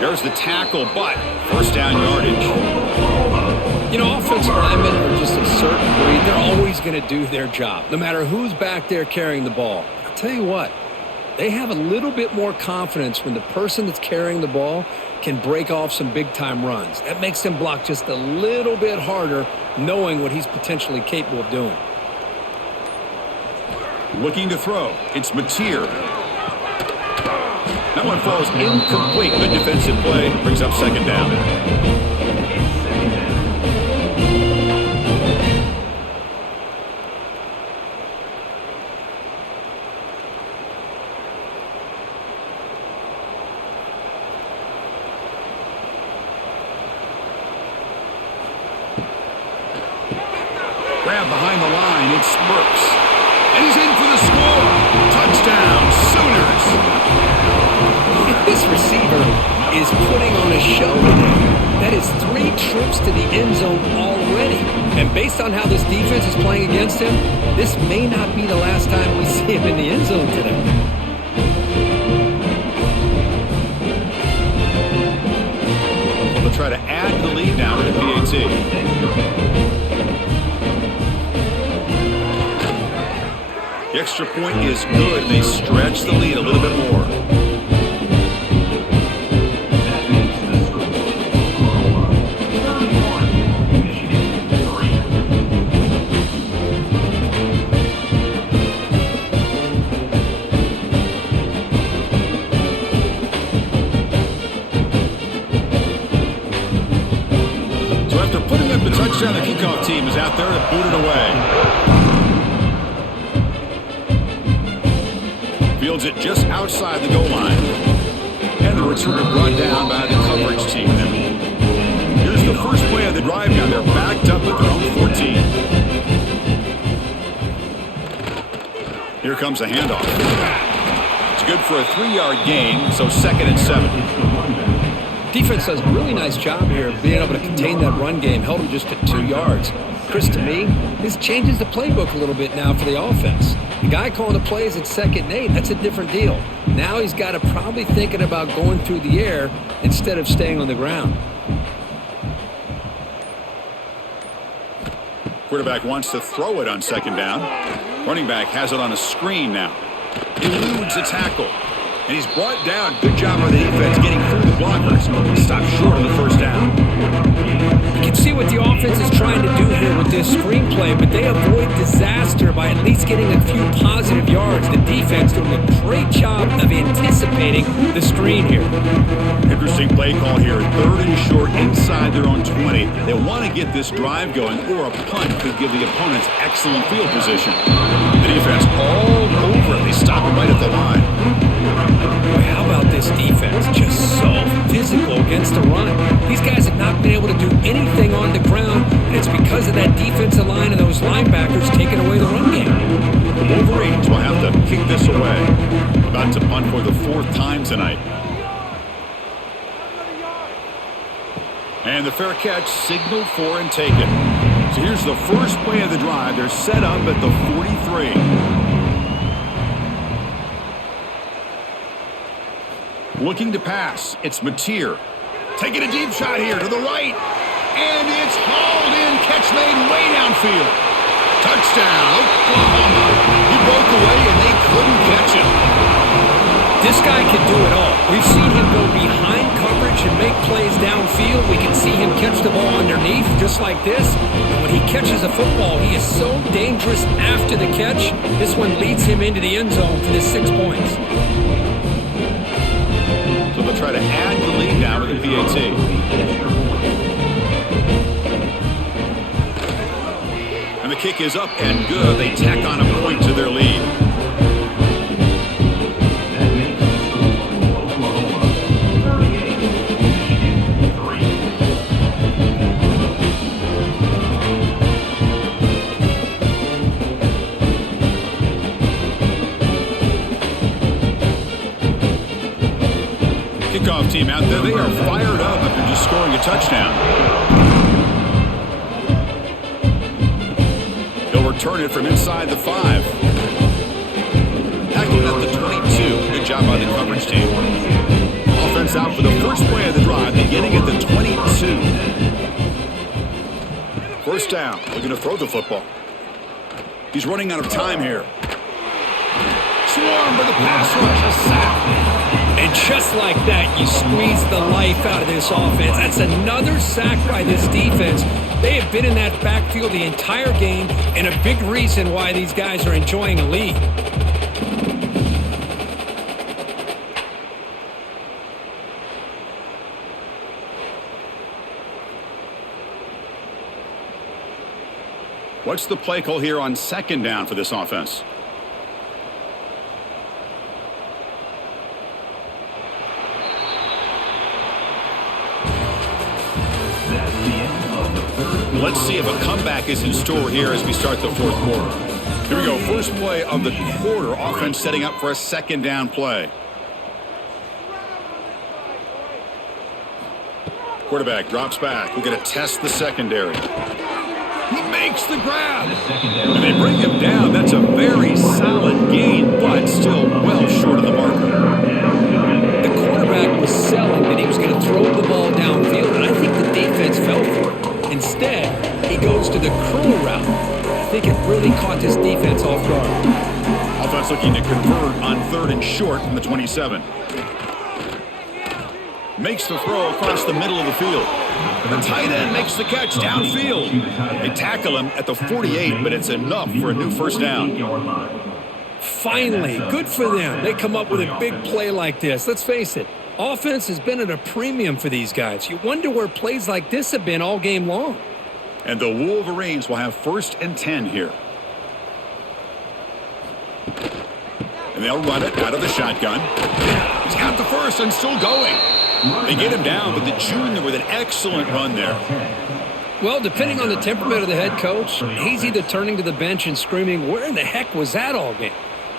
There's the tackle, but first down yardage. You know, offensive linemen are just a certain breed. They're always going to do their job, no matter who's back there carrying the ball. I'll tell you what, they have a little bit more confidence when the person that's carrying the ball can break off some big-time runs. That makes them block just a little bit harder, knowing what he's potentially capable of doing. Looking to throw. It's Mateer. That one falls incomplete. Good defensive play. Brings up second down. Grab behind the line. It's Burks. And he's in for the score. Touchdown, Sooners. This receiver is putting on a show today. That is 3 trips to the end zone already. And based on how this defense is playing against him, this may not be the last time we see him in the end zone today. Well, they'll try to add the lead now to the PAT. The extra point is good. They stretch the lead a little bit more. So after putting up the touchdown, the kickoff team is out there to boot it away. Fields it just outside the goal line. And the return brought down by the coverage team. Here's the first play of the drive now. They're backed up at their own 14. Here comes a handoff. It's good for a 3-yard gain, so 2nd and 7. Defense does a really nice job here of being able to contain that run game, held him just at 2 yards. Chris, to me, this changes the playbook a little bit now for the offense. The guy calling the plays at 2nd and 8, that's a different deal. Now he's got to probably thinking about going through the air instead of staying on the ground. Quarterback wants to throw it on 2nd down. Running back has it on a screen now. Eludes a tackle. And he's brought down. Good job by the defense getting through the blockers. Stopped short of the first down. You can see what the offense is trying to do here with this screenplay, but they avoid disaster by at least getting a few positive yards. The defense doing a great job of anticipating the screen here. Interesting play call here. 3rd and short inside their own 20. They want to get this drive going, or a punt could give the opponents excellent field position. The defense all over it. They stop him right at the line. Boy, how about this defense? Just so physical against the run. These guys have not been able to do anything on the ground, and it's because of that defensive line and those linebackers taking away the run game. The Wolverines will have to kick this away. About to punt for the 4th time tonight. And the fair catch signaled for and taken. So here's the first play of the drive. They're set up at the 43. Looking to pass. It's Mateer. Taking a deep shot here to the right. And it's hauled in. Catch made way downfield. Touchdown, Oklahoma. He broke away and they couldn't catch him. This guy can do it all. We've seen him go behind coverage and make plays downfield. We can see him catch the ball underneath just like this. And when he catches a football, he is so dangerous after the catch. This one leads him into the end zone for the 6 points. So they'll try to add the lead now with the PAT. And the kick is up and good. They tack on a point to their lead. Kickoff team out there. They are fired up after just scoring a touchdown. He'll return it from inside the 5. Tackled at the 22. Good job by the coverage team. Offense out for the first play of the drive, beginning at the 22. First down. Looking to throw the football. He's running out of time here. Swarmed by the pass rush. A sack. And just like that, you squeeze the life out of this offense. That's another sack by this defense. They have been in that backfield the entire game, and a big reason why these guys are enjoying a lead. What's the play call here on second down for this offense? Let's see if a comeback is in store here as we start the fourth quarter. Here we go. First play of the quarter. Offense setting up for a second down play. Quarterback drops back. We're going to test the secondary. He makes the grab. And they bring him down. That's a very solid gain, but still well short of the marker. The quarterback was selling that he was going to throw the ball downfield, and I think the defense fell for it. Instead, he goes to the curl route. I think it really caught this defense off guard. Offense looking to convert on 3rd and short from the 27. Makes the throw across the middle of the field. The tight end makes the catch downfield. They tackle him at the 48, but it's enough for a new first down. Finally, good for them. They come up with a big play like this. Let's face it, offense has been at a premium for these guys. You wonder where plays like this have been all game long. And the Wolverines will have 1st and 10 here. And they'll run it out of the shotgun. He's got the first and still going. They get him down, but the junior with an excellent run there. Well, depending on the temperament of the head coach, he's either turning to the bench and screaming, where in the heck was that all game?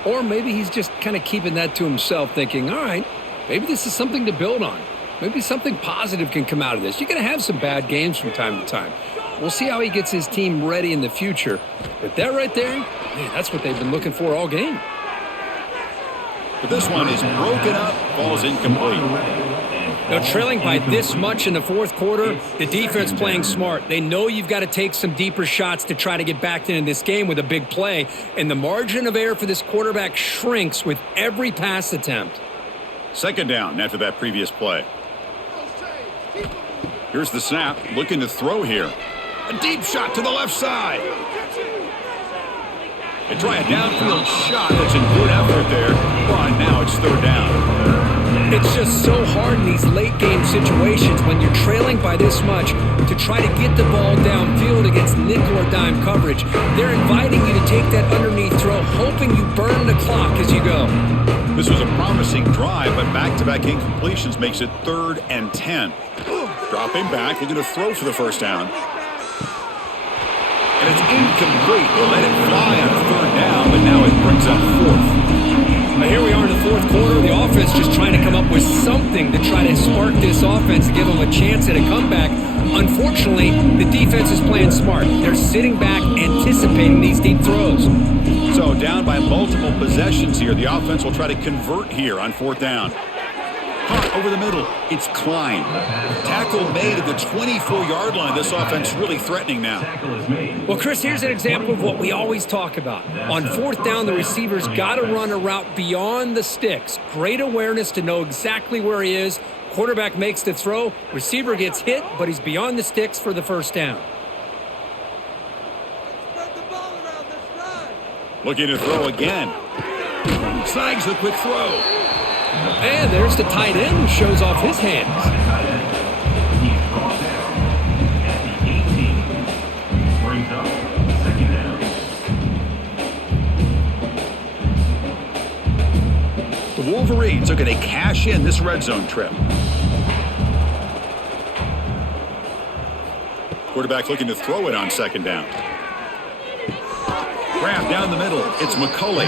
Or maybe he's just kind of keeping that to himself, thinking, all right, maybe this is something to build on. Maybe something positive can come out of this. You're going to have some bad games from time to time. We'll see how he gets his team ready in the future. But that right there, man, that's what they've been looking for all game. But this one is broken up, falls incomplete. Now, trailing by this much in the fourth quarter, the defense playing smart. They know you've got to take some deeper shots to try to get back into this game with a big play. And the margin of error for this quarterback shrinks with every pass attempt. Second down after that previous play. Here's the snap, looking to throw here. A deep shot to the left side. They try a downfield shot. That's a good effort there. But now it's 3rd down. It's just so hard in these late game situations when you're trailing by this much to try to get the ball downfield against nickel or dime coverage. They're inviting you to take that underneath throw, hoping you burn the clock as you go. This was a promising drive, but back-to-back incompletions makes it 3rd and 10. Dropping back, looking to throw for the first down. And it's incomplete. They let it fly on 3rd down, but now it brings up 4th. Now here we are in the fourth quarter. The offense just trying to come up with something to try to spark this offense to give them a chance at a comeback. Unfortunately, the defense is playing smart. They're sitting back, anticipating these deep throws. So down by multiple possessions here, the offense will try to convert here on 4th down. Caught over the middle. It's Klein. Tackle made at the 24-yard line. This offense really threatening now. Tackle is made. Well, Chris, here's an example of what we always talk about. On fourth down, the receiver's got to run a route beyond the sticks. Great awareness to know exactly where he is. Quarterback makes the throw. Receiver gets hit, but he's beyond the sticks for the first down. Looking to throw again. Snags the quick throw. And there's the tight end who shows off his hands. He's brought down at the 18. Brings up second down. The Wolverines are going to cash in this red zone trip. Quarterback looking to throw it on second down. Grab down the middle. It's McCulley.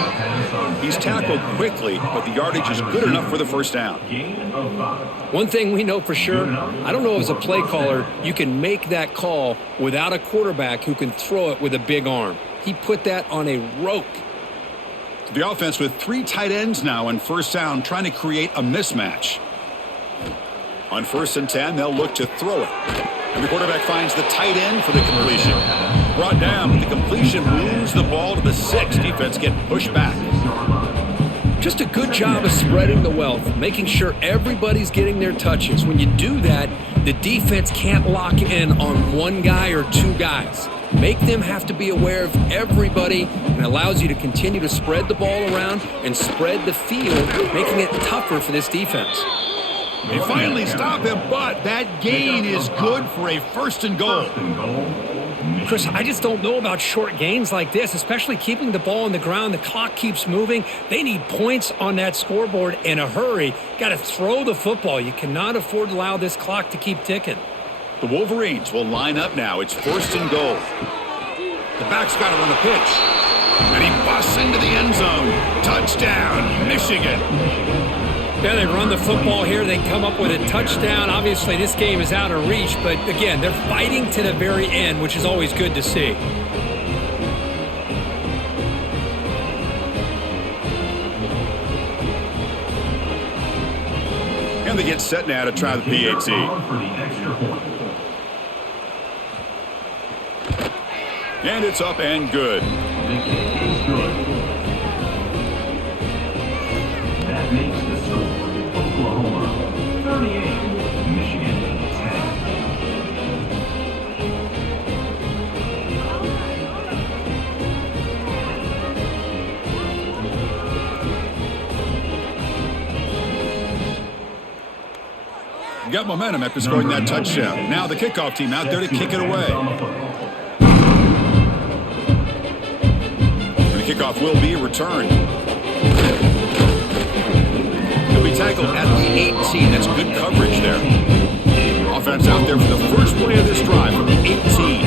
He's tackled quickly, but the yardage is good enough for the first down. Gain of 5. One thing we know for sure, I don't know as a play caller, you can make that call without a quarterback who can throw it with a big arm. He put that on a rope. The offense with 3 tight ends now on first down, trying to create a mismatch. On 1st and 10, they'll look to throw it. And the quarterback finds the tight end for the completion. Brought down, but the completion moves the ball to the 6. Defense getting pushed back. Just a good job of spreading the wealth, making sure everybody's getting their touches. When you do that, the defense can't lock in on one guy or 2 guys. Make them have to be aware of everybody, and allows you to continue to spread the ball around and spread the field, making it tougher for this defense. They finally stop him, but that gain is good for a 1st and goal. Chris, I just don't know about short gains like this, especially keeping the ball on the ground. The clock keeps moving. They need points on that scoreboard in a hurry. Got to throw the football. You cannot afford to allow this clock to keep ticking. The Wolverines will line up now. It's 1st and goal. The back's got to run a pitch. And he busts into the end zone. Touchdown, Michigan. Yeah, they run the football here. They come up with a touchdown. Obviously, this game is out of reach, but again, they're fighting to the very end, which is always good to see. And they get set now to try the PAT. For the extra point. And it's up and good. The kick is good. That makes the score Oklahoma 38, Michigan 10. Got momentum after scoring that touchdown. Now the kickoff team out there to kick it away. And the kickoff will be returned. He'll be tackled at the 18. That's good coverage there. Offense out there for the first play of this drive from the 18.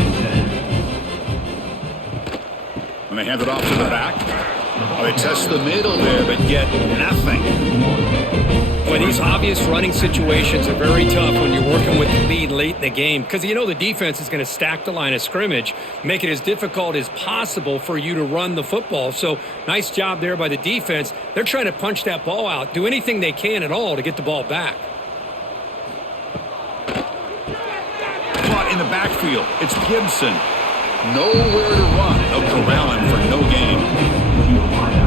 And they hand it off to the back. Oh, they test the middle there, but get nothing. Boy, these obvious running situations are very tough when you're working with the lead late in the game, because you know the defense is going to stack the line of scrimmage, make it as difficult as possible for you to run the football. So nice job there by the defense. They're trying to punch that ball out, do anything they can at all to get the ball back. Caught in the backfield. It's Gibson. Nowhere to run. They'll corral him for no gain.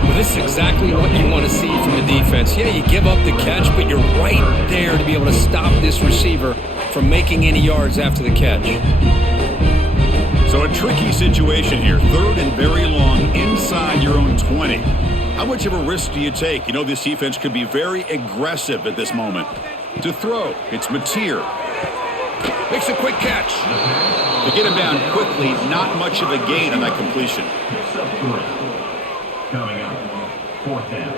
Well, this is exactly what you want to see from the defense. Yeah, you give up the catch, but you're right there to be able to stop this receiver from making any yards after the catch. So a tricky situation here. 3rd and very long inside your own 20. How much of a risk do you take? You know this defense could be very aggressive at this moment. To throw, it's Mateer. Makes a quick catch. To get him down quickly, not much of a gain on that completion. Picks up 3. Coming up, 4th down.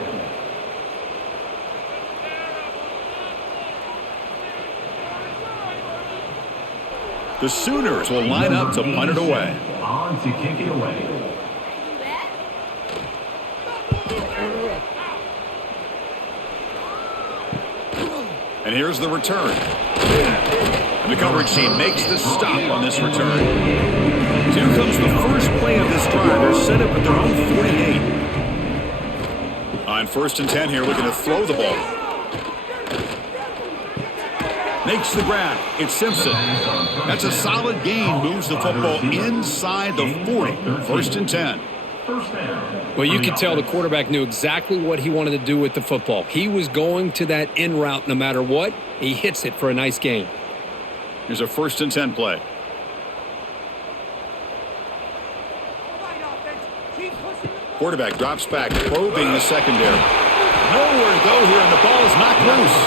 The Sooners will line up to punt it away. On to kick it away. And here's the return. And the coverage team makes the stop on this return. So here comes the first play of this drive. They're set up at their own 48. On 1st and 10 here, looking to throw the ball. Makes the grab. It's Simpson. That's a solid gain. Moves the football inside the 40. 1st and 10. Well, you could tell the quarterback knew exactly what he wanted to do with the football. He was going to that in route no matter what. He hits it for a nice gain. Here's a 1st and 10 play. Quarterback drops back, probing the secondary. Nowhere to go here, and the ball is knocked loose.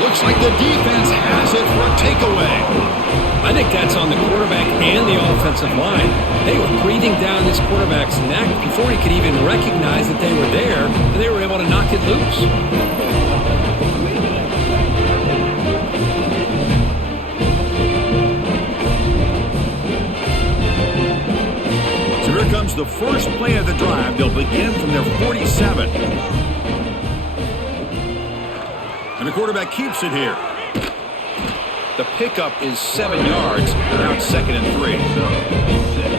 Looks like the defense has it for a takeaway. I think that's on the quarterback and the offensive line. They were breathing down this quarterback's neck before he could even recognize that they were there, and they were able to knock it loose. So here comes the first play of the drive. They'll begin from their 47. And the quarterback keeps it here. The pickup is 7 yards. Now it's 2nd and 3.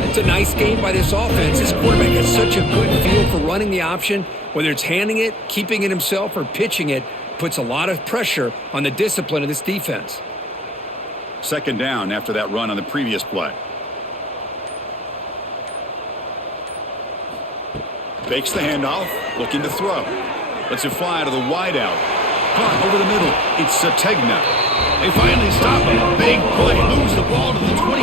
It's a nice game by this offense. This quarterback has such a good feel for running the option. Whether it's handing it, keeping it himself, or pitching it, puts a lot of pressure on the discipline of this defense. 2nd down after that run on the previous play. Fakes the handoff, looking to throw. Lets it fly to the wideout. Caught over the middle. It's Sategna. They finally stop him. Big play. Moves the ball to the 22.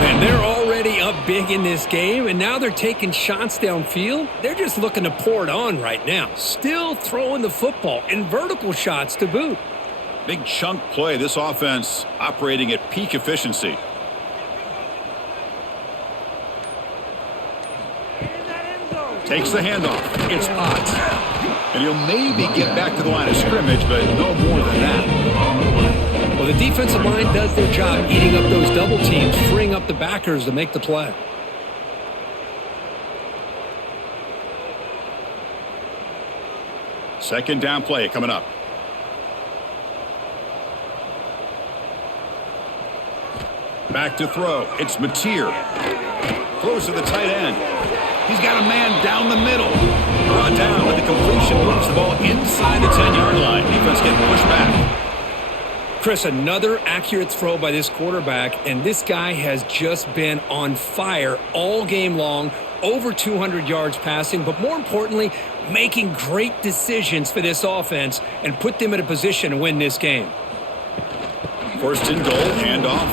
Man, they're already up big in this game, and now they're taking shots downfield. They're just looking to pour it on right now. Still throwing the football, and vertical shots to boot. Big chunk play. This offense operating at peak efficiency. Takes the handoff. It's Potts. And he'll maybe get back to the line of scrimmage, but no more than that. Well, the defensive line does their job eating up those double teams, freeing up the backers to make the play. Second down play coming up. Back to throw. It's Mateer. Throws to the tight end. He's got a man down the middle. Brought down, but the completion moves the ball inside the 10-yard line. Defense getting pushed back. Chris, another accurate throw by this quarterback, and this guy has just been on fire all game long, over 200 yards passing, but more importantly, making great decisions for this offense and put them in a position to win this game. 1st and goal, handoff.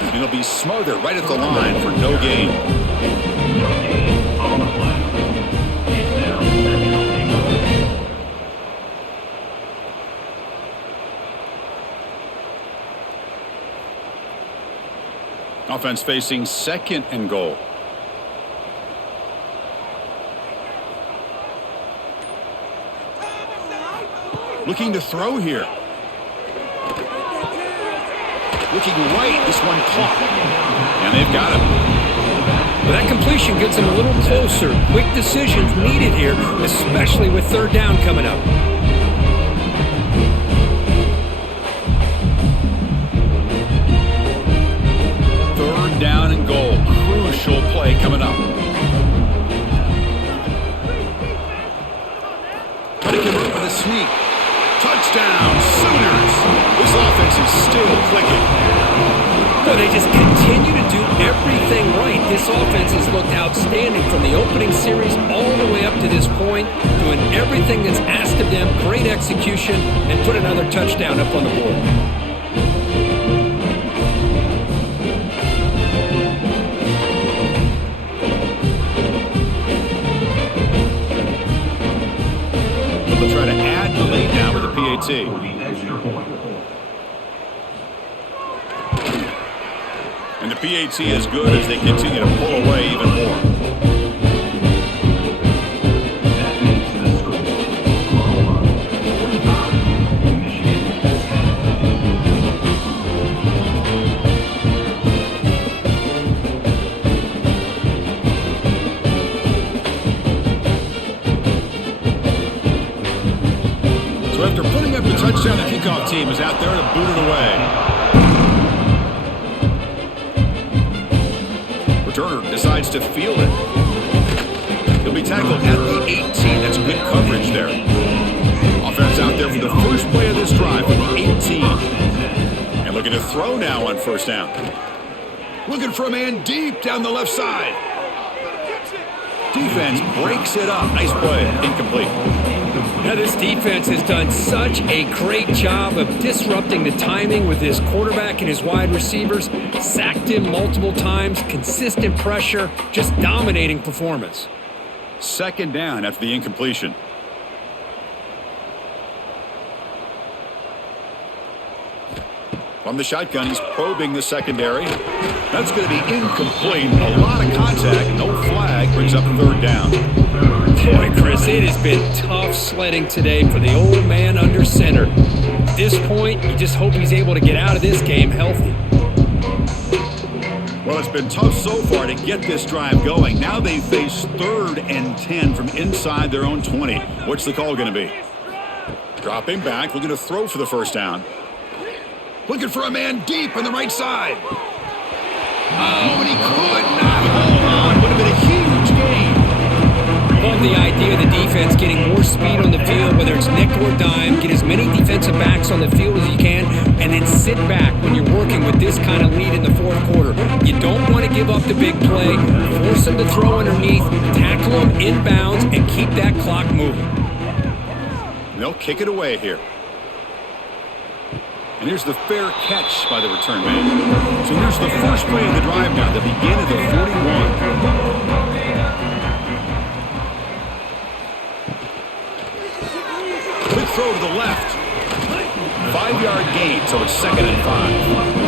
And it'll be smothered right at the line for no gain. On the play. It's now 2nd and goal. Offense facing 2nd and goal. Looking to throw here. Looking right. This one caught. And they've got him. Well, that completion gets them a little closer. Quick decisions needed here, especially with 3rd down coming up. Third down and goal. Crucial play coming up. But he can run with a sneak. Touchdown, Sooners. This offense is still clicking. Well, they just continue to do everything right. This offense has looked outstanding from the opening series all the way up to this point, doing everything that's asked of them, great execution, and put another touchdown up on the board. They'll try to add the lead now with a PAT. For the extra point. And the PAT is good as they continue to pull away even more. That makes the score Oklahoma 45, Michigan 10. So after putting up the touchdown, the kickoff team is out there to boot it away. Turner decides to field it. He'll be tackled at the 18. That's good coverage there. Offense out out there for the first play of this drive from the 18. And looking to throw now on first down. Looking for a man deep down the left side. Defense breaks it up. Nice play. Incomplete. Now, this defense has done such a great job of disrupting the timing with his quarterback and his wide receivers. Sacked him multiple times, consistent pressure, just dominating performance. Second down after the incompletion. From the shotgun, he's probing the secondary. That's going to be incomplete. A lot of contact, no flag, brings up third down. Boy, Chris, it has been tough sledding today for the old man under center. At this point, you just hope he's able to get out of this game healthy. Well, it's been tough so far to get this drive going. Now they face 3rd and 10 from inside their own 20. What's the call going to be? Dropping back, looking to throw for the first down. Looking for a man deep on the right side. Oh, and he could not hold on. Would have been a huge gain. Love the idea of the defense getting more speed on the field, whether it's nickel or dime. Get as many defensive backs on the field as you can, and then sit back when you're working with this kind of lead in the fourth quarter. You don't want to give up the big play. Force them to throw underneath, tackle them inbounds, and keep that clock moving. And they'll kick it away here. And here's the fair catch by the return man. So here's the first play of the drive now, the begin of the 41. Quick throw to the left. 5-yard gain, so it's 2nd and 5.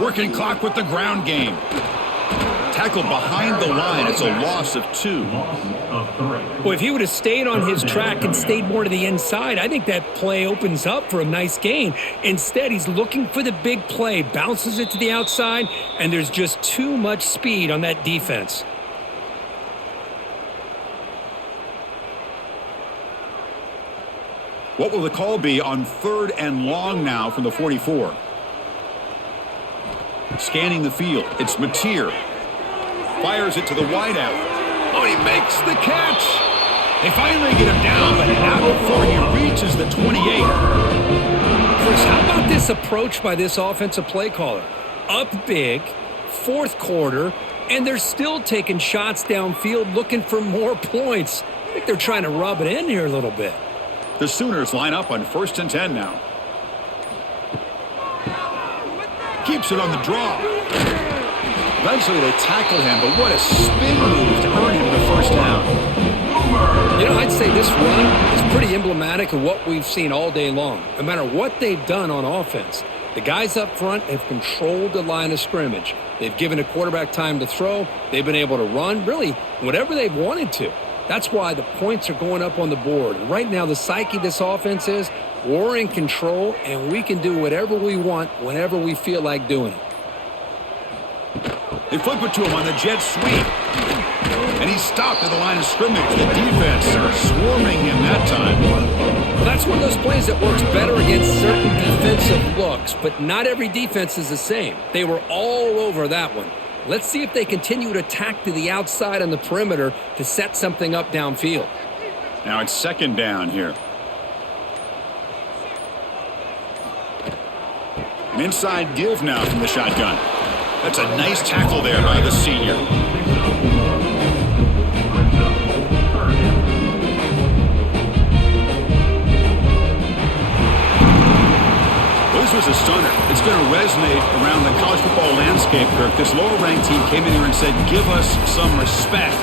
Working clock with the ground game. Tackled behind the line. It's a loss of 2. Well, if he would have stayed on his track and stayed more to the inside, I think that play opens up for a nice gain. Instead, he's looking for the big play, bounces it to the outside, and there's just too much speed on that defense. What will the call be on 3rd and long now from the 44? Scanning the field. It's Mateer. Fires it to the wideout. Oh, he makes the catch. They finally get him down, but not before he reaches the 28. Chris, how about this approach by this offensive play caller? Up big, fourth quarter, and they're still taking shots downfield looking for more points. I think they're trying to rub it in here a little bit. The Sooners line up on 1st and 10 now. Keeps it on the draw. Eventually they tackle him, but what a spin move to earn him the first down. You know, I'd say this run is pretty emblematic of what we've seen all day long. No matter what they've done on offense, the guys up front have controlled the line of scrimmage. They've given a quarterback time to throw. They've been able to run, really, whatever they've wanted to. That's why the points are going up on the board. Right now, the psyche of this offense is we're in control, and we can do whatever we want whenever we feel like doing it. They flip it to him on the jet sweep. And he's stopped at the line of scrimmage. The defense swarming him that time. Well, that's one of those plays that works better against certain defensive looks, but not every defense is the same. They were all over that one. Let's see if they continue to attack to the outside on the perimeter to set something up downfield. Now it's 2nd down here. An inside give now from the shotgun. That's a nice tackle there by the senior. This was a stunner. It's going to resonate around the college football landscape, Kirk. This lower-ranked team came in here and said, give us some respect.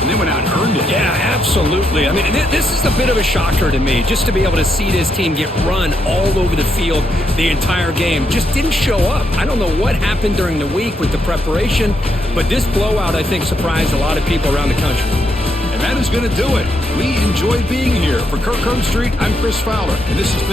And they went out and earned it. Yeah, absolutely. I mean, this is a bit of a shocker to me, just to be able to see this team get run all over the field the entire game. Just didn't show up. I don't know what happened during the week with the preparation, but this blowout, I think, surprised a lot of people around the country. And that is going to do it. We enjoyed being here. For Kirk Herbstreit, I'm Chris Fowler, and this has been